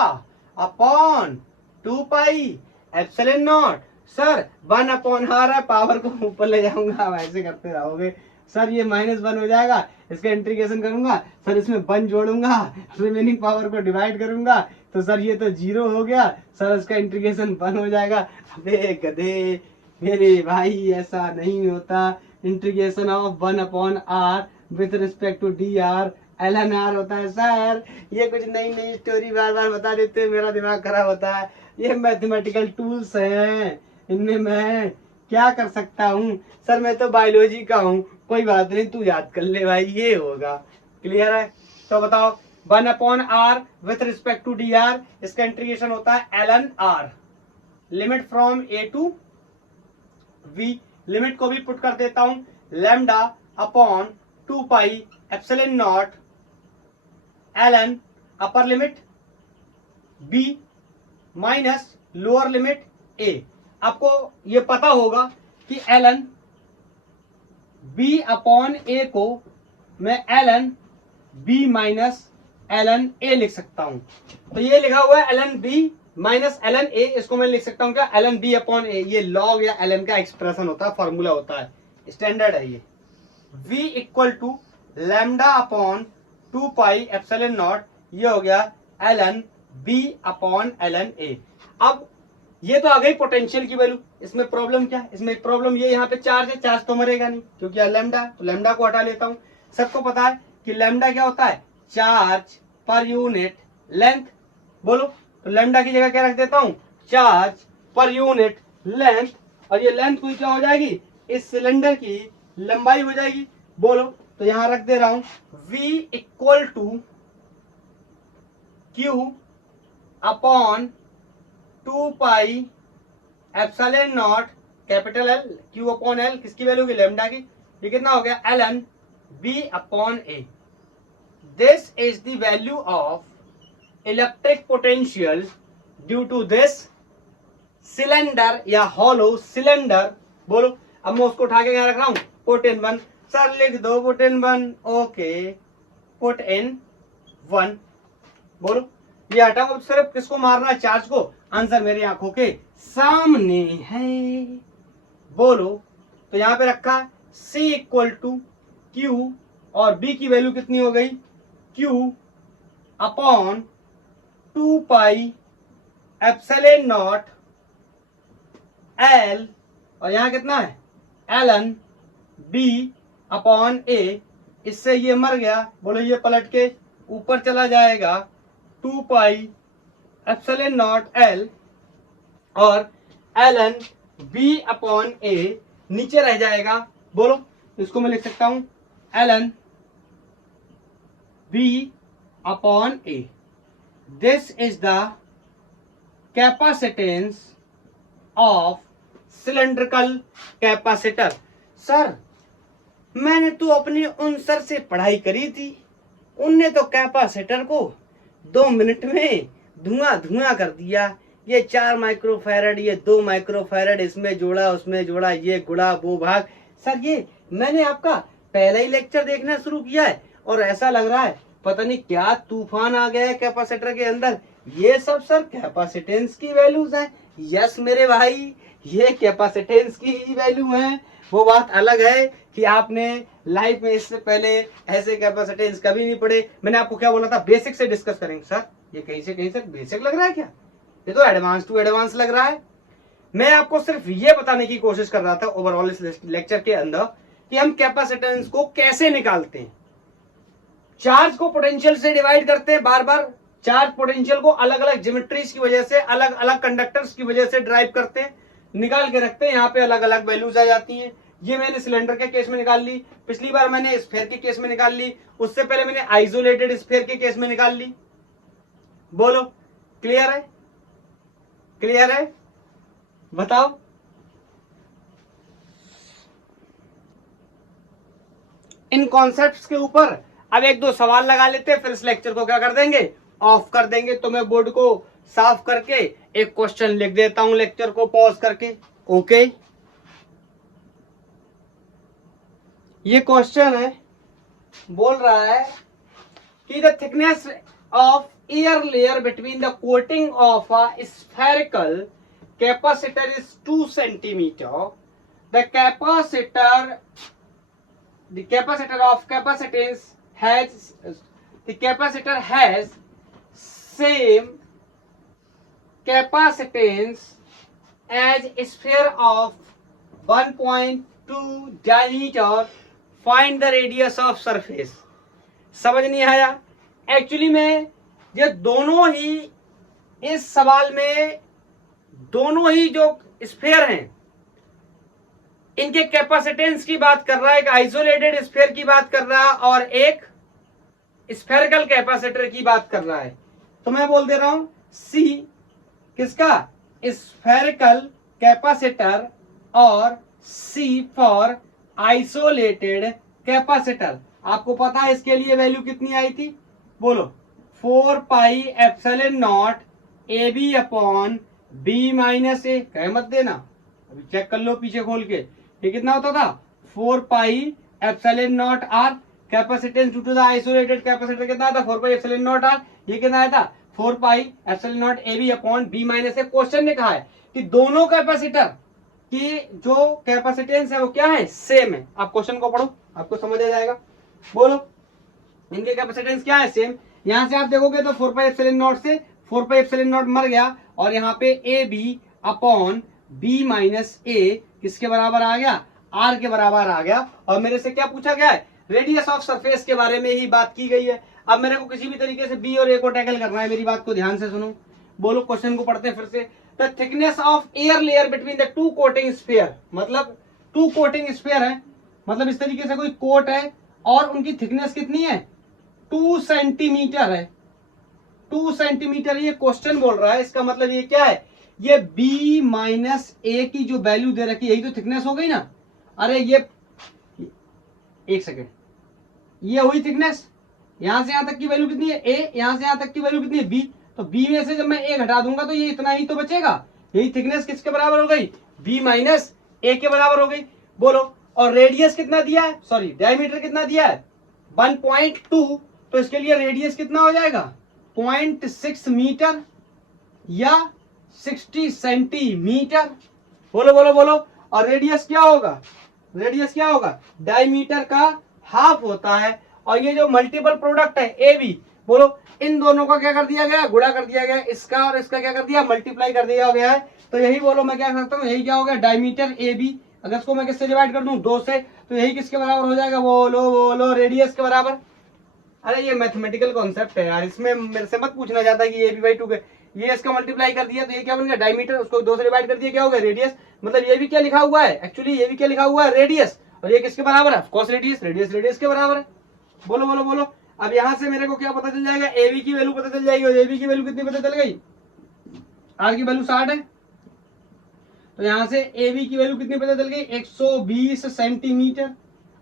upon 2 pi epsilon naught. Sir 1 upon R है, पावर को ऊपर ले जाऊंगा, ऐसे करते रहोगे। सर ये -1 हो जाएगा, इसका इंटीग्रेशन करूंगा, सर इसमें 1 जोड़ूंगा, रिमेनिंग पावर को डिवाइड करूंगा, तो सर ये तो 0 हो गया, सर इसका इंटीग्रेशन 1 हो जाएगा। अबे गधे मेरे भाई, ऐसा नहीं होता। Integration of 1 upon R with respect to D R ln r होता है। सर ये कुछ नई नई स्टोरी बार बार बता देते हैं, मेरा दिमाग खराब होता है। ये मैथमेटिकल टूल्स हैं, इनमें मैं क्या कर सकता हूँ। सर मैं तो बायोलॉजी का हूँ, कोई बात नहीं, तू याद कर ले भाई, ये होगा। क्लियर है? तो बताओ 1 upon R with respect to D R, इसका इंटीग्रेशन होता है ln r, limit from A to V. Limit को भी पुट कर देता हूं, lambda upon 2 pi epsilon naught ln upper limit b minus lower limit a। आपको ये पता होगा कि ln b अपॉन a को मैं ln b minus ln a लिख सकता हूं। तो ये लिखा हुआ है ln b minus ln a, इसको मैं लिख सकता हूं क्या, ln b अपॉन a। ये लॉग या ln का एक्सप्रेशन होता है, फॉर्मूला होता है, स्टैंडर्ड है ये। v equal to lambda upon 2 pi epsilon naught, ये हो गया ln b upon ln a। अब ये तो आ गई पोटेंशियल की वैल्यू। इसमें प्रॉब्लम क्या है, इसमें प्रॉब्लम ये यहाँ पे चार्ज है, चार्ज तो मरेगा नहीं क्योंकि लैम्डा है, तो लैम्डा को हटा लेता हूं। सबको पता है कि लैम्डा क्या होता है, चार्ज पर यूनिट लेंथ। बोलो, तो लैम्डा की जगह क्या रख देता हूं, चार्ज पर यूनिट लेंथ। और ये लेंथ कोई क्या हो जाएगी, इस सिलेंडर की लंबाई हो जाएगी। बोलो, तो यहां रख दे रहा हूं V equal to Q upon 2 pi epsilon naught capital L Q upon L किसकी वैल्यू की, लैम्डा की। ये कितना हो गया, ln B upon A। This is the value of electric potential due to this cylinder या हॉलो सिलेंडर। बोलो, अब मैं उसको उठा के यहाँ रख रहा हूं, पुट इन 1। सर लिख दो put in 1, okay put in 1। बोलो, ये हटाओ, अब सिर्फ किसको मारना है, चार्ज को। आंसर मेरी आंखों के सामने है। बोलो, तो यहां पे रखा C इक्वल टू Q और B की वैल्यू कितनी हो गई, Q upon 2 pi epsilon not L और यहां कितना है, ln B अपॉन A। इससे ये मर गया, बोलो ये पलट के ऊपर चला जाएगा, 2 पाई एप्सिलॉन नॉट L और ln B अपॉन A नीचे रह जाएगा। बोलो, इसको मैं लिख सकता हूं ln B upon A। This is the capacitance of cylindrical capacitor. Sir मैंने तो अपने उन सर से पढ़ाई करी थी, उनने तो कैपेसिटर को 2 मिनट में धुआं धुआं कर दिया। ये 4 माइक्रोफैरड, ये 2 माइक्रोफैरड, इसमें जोड़ा उसमें जोड़ा, ये गुणा वो भाग। सर ये मैंने आपका पहला ही लेक्चर देखना शुरू किया है और ऐसा लग रहा है पता नहीं क्या तूफान आ गया है कैपेसिटर के अंदर। ये सब सर कैपेसिटेंस की वैल्यूज हैं। यस मेरे भाई, ये कैपेसिटेंस की ही वैल्यू है। वो बात अलग है कि आपने लाइफ में इससे पहले ऐसे कैपेसिटेंस कभी नहीं पढ़े। मैंने आपको क्या बोला था, बेसिक से डिस्कस करेंगे। सर ये कहीं से बेसिक लग रहा है क्या, ये तो एडवांस टू एडवांस लग रहा है। मैं आपको सिर्फ ये बताने की कोशिश कर रहा था ओवरऑल इस लेक्चर के अंदर कि हम कैपेसिटेंस को कैसे निकालते हैं। चार्ज को पोटेंशियल से डिवाइड करते हैं बार बार, चार्ज पोटेंशियल को अलग अलग ज्योमेट्रीज की वजह से, अलग अलग कंडक्टर्स की वजह से ड्राइव करते हैं, निकाल के रखते हैं। यहाँ पे अलग अलग वैल्यूज आ जाती हैं। ये मैंने सिलेंडर के केस में निकाल ली, पिछली बार मैंने स्फीयर के केस में निकाल ली, उससे पहले मैंने आइसोलेटेड स्फीयर के केस में निकाल ली। बोलो क्लियर है, क्लियर है, बताओ। इन कॉन्सेप्ट्स के ऊपर अब 1-2 सवाल लगा लेते हैं, फिर इस लेक्चर को क्या कर देंगे, ऑफ कर देंगे। तो मैं बोर्ड को साफ करके एक क्वेश्चन लिख देता हूं लेक्चर को पॉज करके। ओके, ये क्वेश्चन है, बोल रहा है कि the thickness of air layer between the coating of a spherical capacitor is 2 centimetre. The capacitor of capacitance has same capacitance as sphere of 1.2 diameter. Find the radius of surface. समझ नहीं आया? एक्चुअली में ये दोनों ही इस सवाल में दोनों ही जो स्फीयर हैं इनके कैपेसिटेंस की बात कर रहा है। एक आइसोलेटेड स्फीयर की बात कर रहा है और एक स्फेरिकल कैपेसिटर की बात कर रहा है। तो मैं बोल दे रहा हूं सी किसका, स्फेरिकल कैपेसिटर, और सी फॉर आइसोलेटेड कैपेसिटर। आपको पता है इसके लिए वैल्यू कितनी आई थी, बोलो 4 pi epsilon naught A B upon B minus A. कह मत देना, अभी चेक कर लो पीछे खोल के। ये कितना होता था, 4 pi epsilon naught R. Capacitance due to the isolated capacitor कितना था, 4 पाई एप्सिलॉन नॉट आर। ये कितना आया था, 4 pi epsilon naught A B upon B minus A. Question ने कहा है कि दोनों कैपेसिटर की जो कैपेसिटेंस है वो क्या है, सेम है। आप क्वेश्चन को पढ़ो, आपको समझ आ जाएगा। बोलो इनके कैपेसिटेंस क्या है, सेम। यहां से आप देखोगे तो 4 पाई एप्सिलॉन नॉट से 4 पाई एप्सिलॉन नॉट मर गया और यहाँ पे A B upon B minus A किसके बराबर आ गया, आर के बराबर आ गया। और मेरे से क्या पूछा गया है, रेडियस ऑफ सरफेस के बारे में ही बात की गई है। अब मेरे को किसी भी तरीके से बी और ए को टैकल करना है, मेरी बात को ध्यान से सुनो। बोलो क्वेश्चन को पढ़ते हैं फिर से। The thickness of air layer between the 2 coating sphere, मतलब 2 कोटिंग स्फीयर है, मतलब इस तरीके से कोई कोट है और उनकी थिकनेस कितनी है, 2 सेंटीमीटर है, 2 सेंटीमीटर ये क्वेश्चन बोल रहा है। इसका मतलब ये क्या है, ये b माइनस ए की जो वैल्यू दे रखी है यही तो थिकनेस हो गई ना। अरे ये एक सेकेंड, ये हुई थिकनेस, यहां से यहां तक की वैल्यू कितनी है a, यहां से यहां तक की वैल्यू कितनी है b, तो b में से जब मैं a घटा दूंगा तो ये इतना ही तो बचेगा। यही थिकनेस किसके बराबर हो गई, b माइनस ए के बराबर हो गई। बोलो, और रेडियस कितना दिया है, सॉरी डायमीटर कितना दिया है 1.2, तो इसके लिए रेडियस कितना हो जाएगा 0.6 मीटर या 60 सेंटीमीटर। बोलो बोलो बोलो, और रेडियस क्या होगा, रेडियस क्या होगा, डायमीटर का हाफ होता है। और ये जो मल्टीपल प्रोडक्ट है ए बी, बोलो इन दोनों का क्या कर दिया गया, गुणा कर दिया गया, इसका और इसका क्या कर दिया, मल्टीप्लाई कर दिया गया है। तो यही बोलो मैं क्या कर सकता हूँ, यही क्या होगा डायमीटर ए बी, अगर इसको मैं किससे डिवाइड कर दूं 2 से, तो यही किसके बराबर हो जाएगा, बोलो बोलो रेडियस के बराबर। अरे ये मैथमेटिकल कॉन्सेप्ट है यार, इसमें मेरे से मत पूछना चाहता कि ए बी बाई 2 के, ये इसका मल्टीप्लाई कर दिया तो ये क्या बन गया डायमीटर, उसको 2 से डिवाइड कर दिया क्या हो गया रेडियस। मतलब ये भी क्या लिखा हुआ है, एक्चुअली ये भी क्या लिखा हुआ है रेडियस, और ये किसके बराबर है, of course radius, radius radius के बराबर है। बोलो बोलो बोलो, अब यहां से मेरे को क्या पता चल जाएगा, ए बी की वैल्यू पता चल जाएगी, और ए बी की वैल्यू कितनी पता चल गई, आर की वैल्यू 60 है, तो यहां से ए बी की वैल्यू कितनी पता चल गई 120 सेंटीमीटर।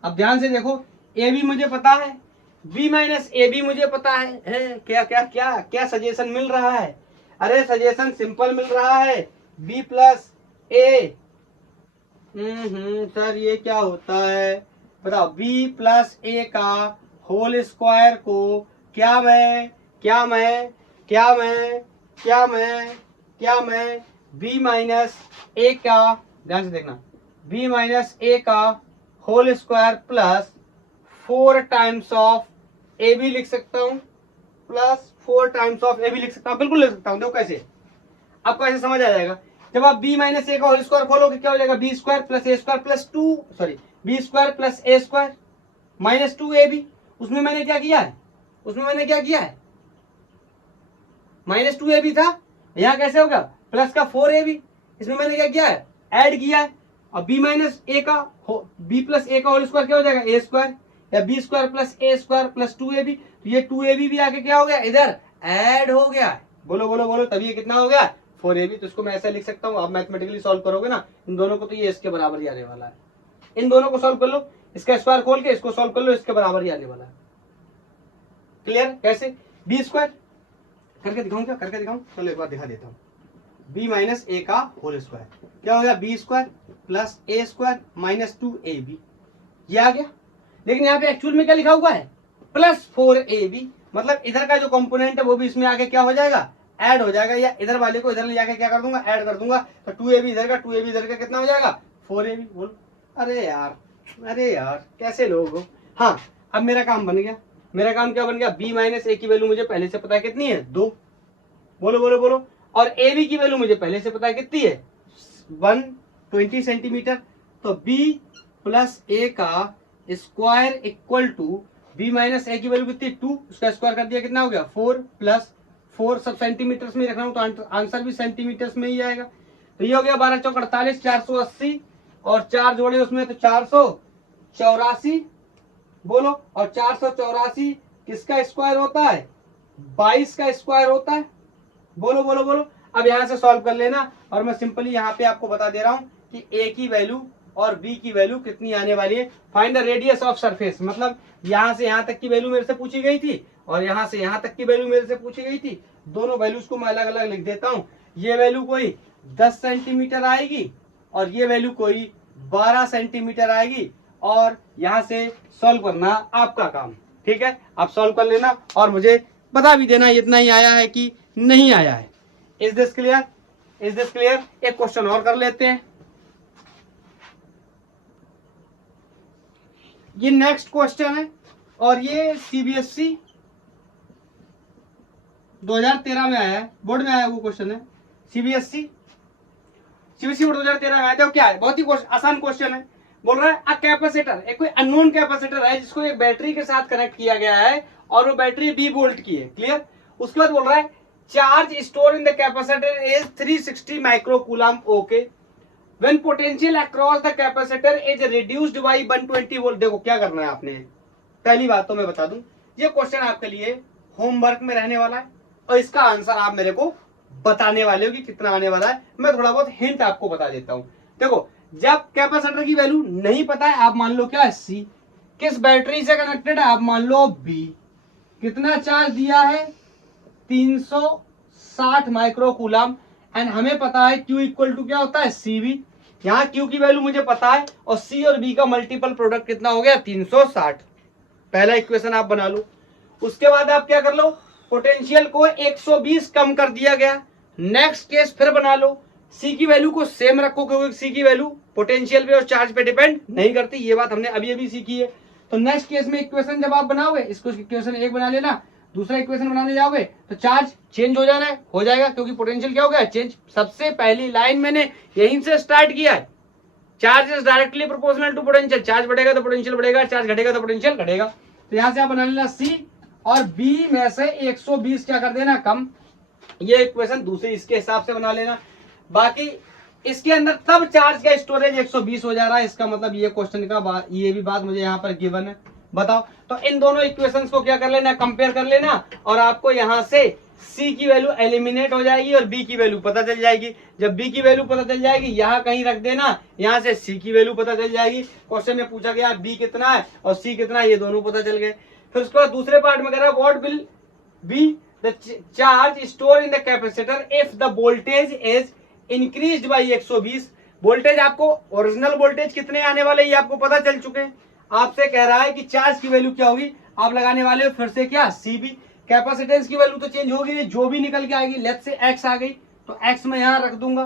अब ध्यान से देखो, ए बी मुझे पता है, बी माइनस ए बी मुझे पता है, क्या क्या क्या क्या सजेशन मिल रहा है, अरे सजेशन सिंपल मिल रहा है, बी प्लस ए। सर ये क्या होता है बताओ, बी प्लस ए का होल स्क्वायर को क्या मैं बी माइनस ए का, ध्यान से देखना, बी माइनस ए का whole square plus 4 times of A B लिख सकता हूं, plus 4 times of A B लिख सकता हूं, बिल्कुल लिख सकता हूं। देखो कैसे, आपको ऐसे समझ आ जाएगा। जब आप b माइनस ए का होल स्क्वायर खोलोगे क्या हो जाएगा, B square plus A square plus 2, sorry B square plus A square minus 2 A B. उसमें मैंने क्या किया है, माइनस 2 ए बी था, यहाँ कैसे होगा प्लस का 4 ए बी, इसमें मैंने क्या किया है ऐड किया है। और बी माइनस ए का बी प्लस ए का होल स्क्वायर क्या हो जाएगा ए स्क्वायर, या B square plus A square plus 2 A B, तो ये 2 ए बी भी आके क्या हो गया इधर ऐड हो गया। बोलो बोलो बोलो, तभी ये कितना हो गया 4 ए बी। तो इसको मैं ऐसा लिख सकता हूँ, आप मैथमेटिकली सॉल्व करोगे ना इन दोनों को, तो ये इसके बराबर ही आने वाला है। इन दोनों को सॉल्व कर लो, इसका स्क्वायर खोल के इसको सॉल्व कर लो, इसके बराबर ही आने वाला है। क्लियर, कैसे, बी स्क्वायर करके दिखाऊं, क्या करके दिखाऊं, चलो एक बार दिखा देता हूँ। बी माइनस ए का होल स्क्वायर क्या हो गया, B square plus A square minus 2 A B, ये आ गया। लेकिन यहाँ पे एक्चुअल में क्या लिखा हुआ है प्लस 4 ए बी, मतलब इधर का जो कंपोनेंट है वो भी इसमें आगे क्या हो जाएगा ऐड हो जाएगा, या इधर वाले को इधर ले जाके क्या कर दूंगा ऐड कर दूंगा, तो 2 ए बी इधर का 2 ए बी इधर का कितना हो जाएगा 4 ए बी। बोलो अरे यार कैसे लोग हो। हाँ अब मेरा काम बन गया, मेरा काम क्या बन गया, बी माइनस ए की वैल्यू मुझे पहले से पता है कितनी है 2, बोलो बोलो बोलो, और ए बी की वैल्यू मुझे पहले से पता है कितनी है 120 सेंटीमीटर। तो b प्लस ए का square equal to B minus A की वैल्यू कितनी 2, उसका स्क्वायर कर दिया कितना हो गया 4 प्लस 4, सब सेंटीमीटर्स में रख रहा हूं तो आंसर भी सेंटीमीटर्स में ही आएगा। तो ये हो गया 12 चौक 48, 480 और 4 जोड़े उसमें तो 484। बोलो, और 484 किसका स्क्वायर होता है 22 का स्क्वायर होता है। बोलो बोलो बोलो, अब यहां से सॉल्व कर लेना, और मैं सिंपली यहाँ पे आपको बता दे रहा हूं कि ए की वैल्यू और बी की वैल्यू कितनी आने वाली है। Find the radius of surface, मतलब यहां से यहां तक की वैल्यू मेरे से पूछी गई थी और यहां से यहां तक की वैल्यू मेरे से पूछी गई थी, दोनों वैल्यूज को मैं अलग अलग लिख देता हूं। ये वैल्यू कोई 10 सेंटीमीटर आएगी और ये वैल्यू कोई 12 सेंटीमीटर आएगी, और यहां से सॉल्व करना आपका काम, ठीक है। आप सॉल्व कर लेना और मुझे बता भी देना इतना ही आया है कि नहीं आया है। Is this clear, is this clear. एक क्वेश्चन और कर लेते हैं, ये नेक्स्ट क्वेश्चन है और ये सीबीएसई 2013 में आया है, बोर्ड में आया वो क्वेश्चन है, सीबीएसई बोर्ड 2013 में आया था। क्या है, बहुत ही आसान क्वेश्चन है। बोल रहा है अ कैपेसिटर, एक कोई अननोन कैपेसिटर है जिसको एक बैटरी के साथ कनेक्ट किया गया है और वो बैटरी 20 वोल्ट की है, क्लियर। उसके बाद बोल रहा है charge store in the capacitor is 360 microcoulomb, okay. When potential across the capacitor is reduced by 120 volt. देखो क्या करना है आपने, पहली बात तो मैं बता दूं, ये क्वेश्चन आपके लिए होमवर्क में रहने वाला है और इसका आंसर आप मेरे को बताने वाले हो कि कितना आने वाला है। मैं थोड़ा बहुत हिंट आपको बता देता हूं। देखो, जब कैपेसिटर की वैल्यू नहीं पता है, आप मान लो क्या है C, किस बैटरी से कनेक्टेड है, आप मान लो B, कितना चार्ज दिया है 360 माइक्रो कूलम, एंड हमें पता है Q इक्वल टू क्या होता है CV। यहाँ Q की वैल्यू मुझे पता है और C और B का मल्टीपल प्रोडक्ट कितना हो गया 360। पहला इक्वेशन आप बना लो। उसके बाद आप क्या कर लो, पोटेंशियल को 120 कम कर दिया गया। नेक्स्ट केस फिर बना लो, सी की वैल्यू को सेम रखो क्योंकि सी की वैल्यू पोटेंशियल पे और चार्ज पे डिपेंड नहीं करती, ये बात हमने अभी अभी सीखी है। तो नेक्स्ट केस में इक्वेशन जब आप बनाओगे, इसको इक्वेशन 1 बना लेना, दूसरा इक्वेशन बनाने जाओगे तो चार्ज चेंज हो जाना है, हो जाएगा क्योंकि पोटेंशियल क्या हो गया चेंज। सबसे पहली लाइन मैंने यहीं से स्टार्ट किया है, charge is directly proportional to potential. Charge बढ़ेगा तो पोटेंशियल बढ़ेगा, चार्ज घटेगा तो पोटेंशियल घटेगा। तो यहां से आप बना लेना सी और बी में से 120 क्या कर देना कम। ये इक्वेशन दूसरी इसके हिसाब से बना लेना। बाकी इसके अंदर तब चार्ज का स्टोरेज 120 हो जा रहा है, इसका मतलब ये क्वेश्चन का ये भी बात मुझे यहाँ पर गिवन है। बताओ, तो इन दोनों इक्वेशंस को क्या कर लेना, कंपेयर कर लेना, और आपको यहाँ से C की वैल्यू एलिमिनेट हो जाएगी और B की वैल्यू पता चल जाएगी। जब B की वैल्यू पता चल जाएगी, यहाँ कहीं रख देना, यहाँ से C की वैल्यू पता चल जाएगी। क्वेश्चन में पूछा गया B कितना है और C कितना है, ये दोनों पता चल गए। फिर उसके बाद दूसरे पार्ट में कह रहा है what will be the charge store in the capacitor if the voltage is increased by 120। Voltage आपको ओरिजिनल वोल्टेज कितने आने वाले ये आपको पता चल चुके हैं। आपसे कह रहा है कि चार्ज की वैल्यू क्या होगी, आप लगाने वाले हो फिर से क्या CB। कैपेसिटेंस की वैल्यू तो चेंज होगी नहीं, जो भी निकल के आएगी, लेट्स से x आ गई तो x मैं यहाँ रख दूंगा।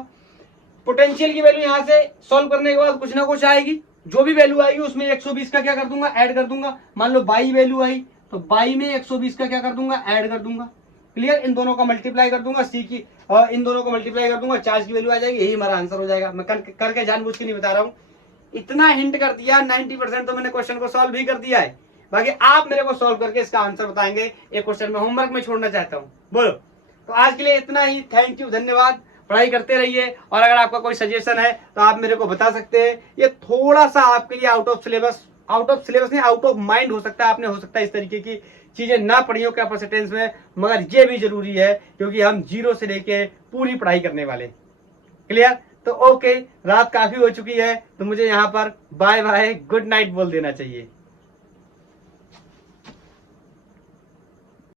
पोटेंशियल की वैल्यू यहाँ से सॉल्व करने के बाद कुछ ना कुछ आएगी, जो भी वैल्यू आएगी उसमें 120 का क्या कर दूंगा ऐड कर दूंगा। मान लो 22 वैल्यू आई तो 22 में 120 का क्या कर दूंगा ऐड कर दूंगा। क्लियर, इन दोनों का मल्टीप्लाई कर दूंगा C की और इन दोनों को मल्टीप्लाई कर दूंगा, चार्ज की वैल्यू आ जाएगी, यही हमारा आंसर हो जाएगा। मैं करके जानबूझ के नहीं बता रहा हूँ, इतना हिंट कर दिया, 90% तो मैंने क्वेश्चन को सॉल्व भी कर दिया है। बाकी आप मेरे को सॉल्व करके इसका आंसर बताएंगे, एक क्वेश्चन में होमवर्क में छोड़ना चाहता हूँ। बोलो, तो आज के लिए इतना ही। थैंक यू, धन्यवाद। पढ़ाई करते रहिए और अगर आपका कोई सजेशन है तो आप मेरे को बता सकते हैं। ये थोड़ा सा आपके लिए आउट ऑफ सिलेबस नहीं, आउट ऑफ माइंड हो सकता है, आपने हो सकता है इस तरीके की चीजें ना पढ़ी हो कैपेसिटेंस में, मगर ये भी जरूरी है क्योंकि हम 0 से लेके पूरी पढ़ाई करने वाले। क्लियर, तो ओके, रात काफी हो चुकी है तो मुझे यहाँ पर बाय बाय गुड नाइट बोल देना चाहिए।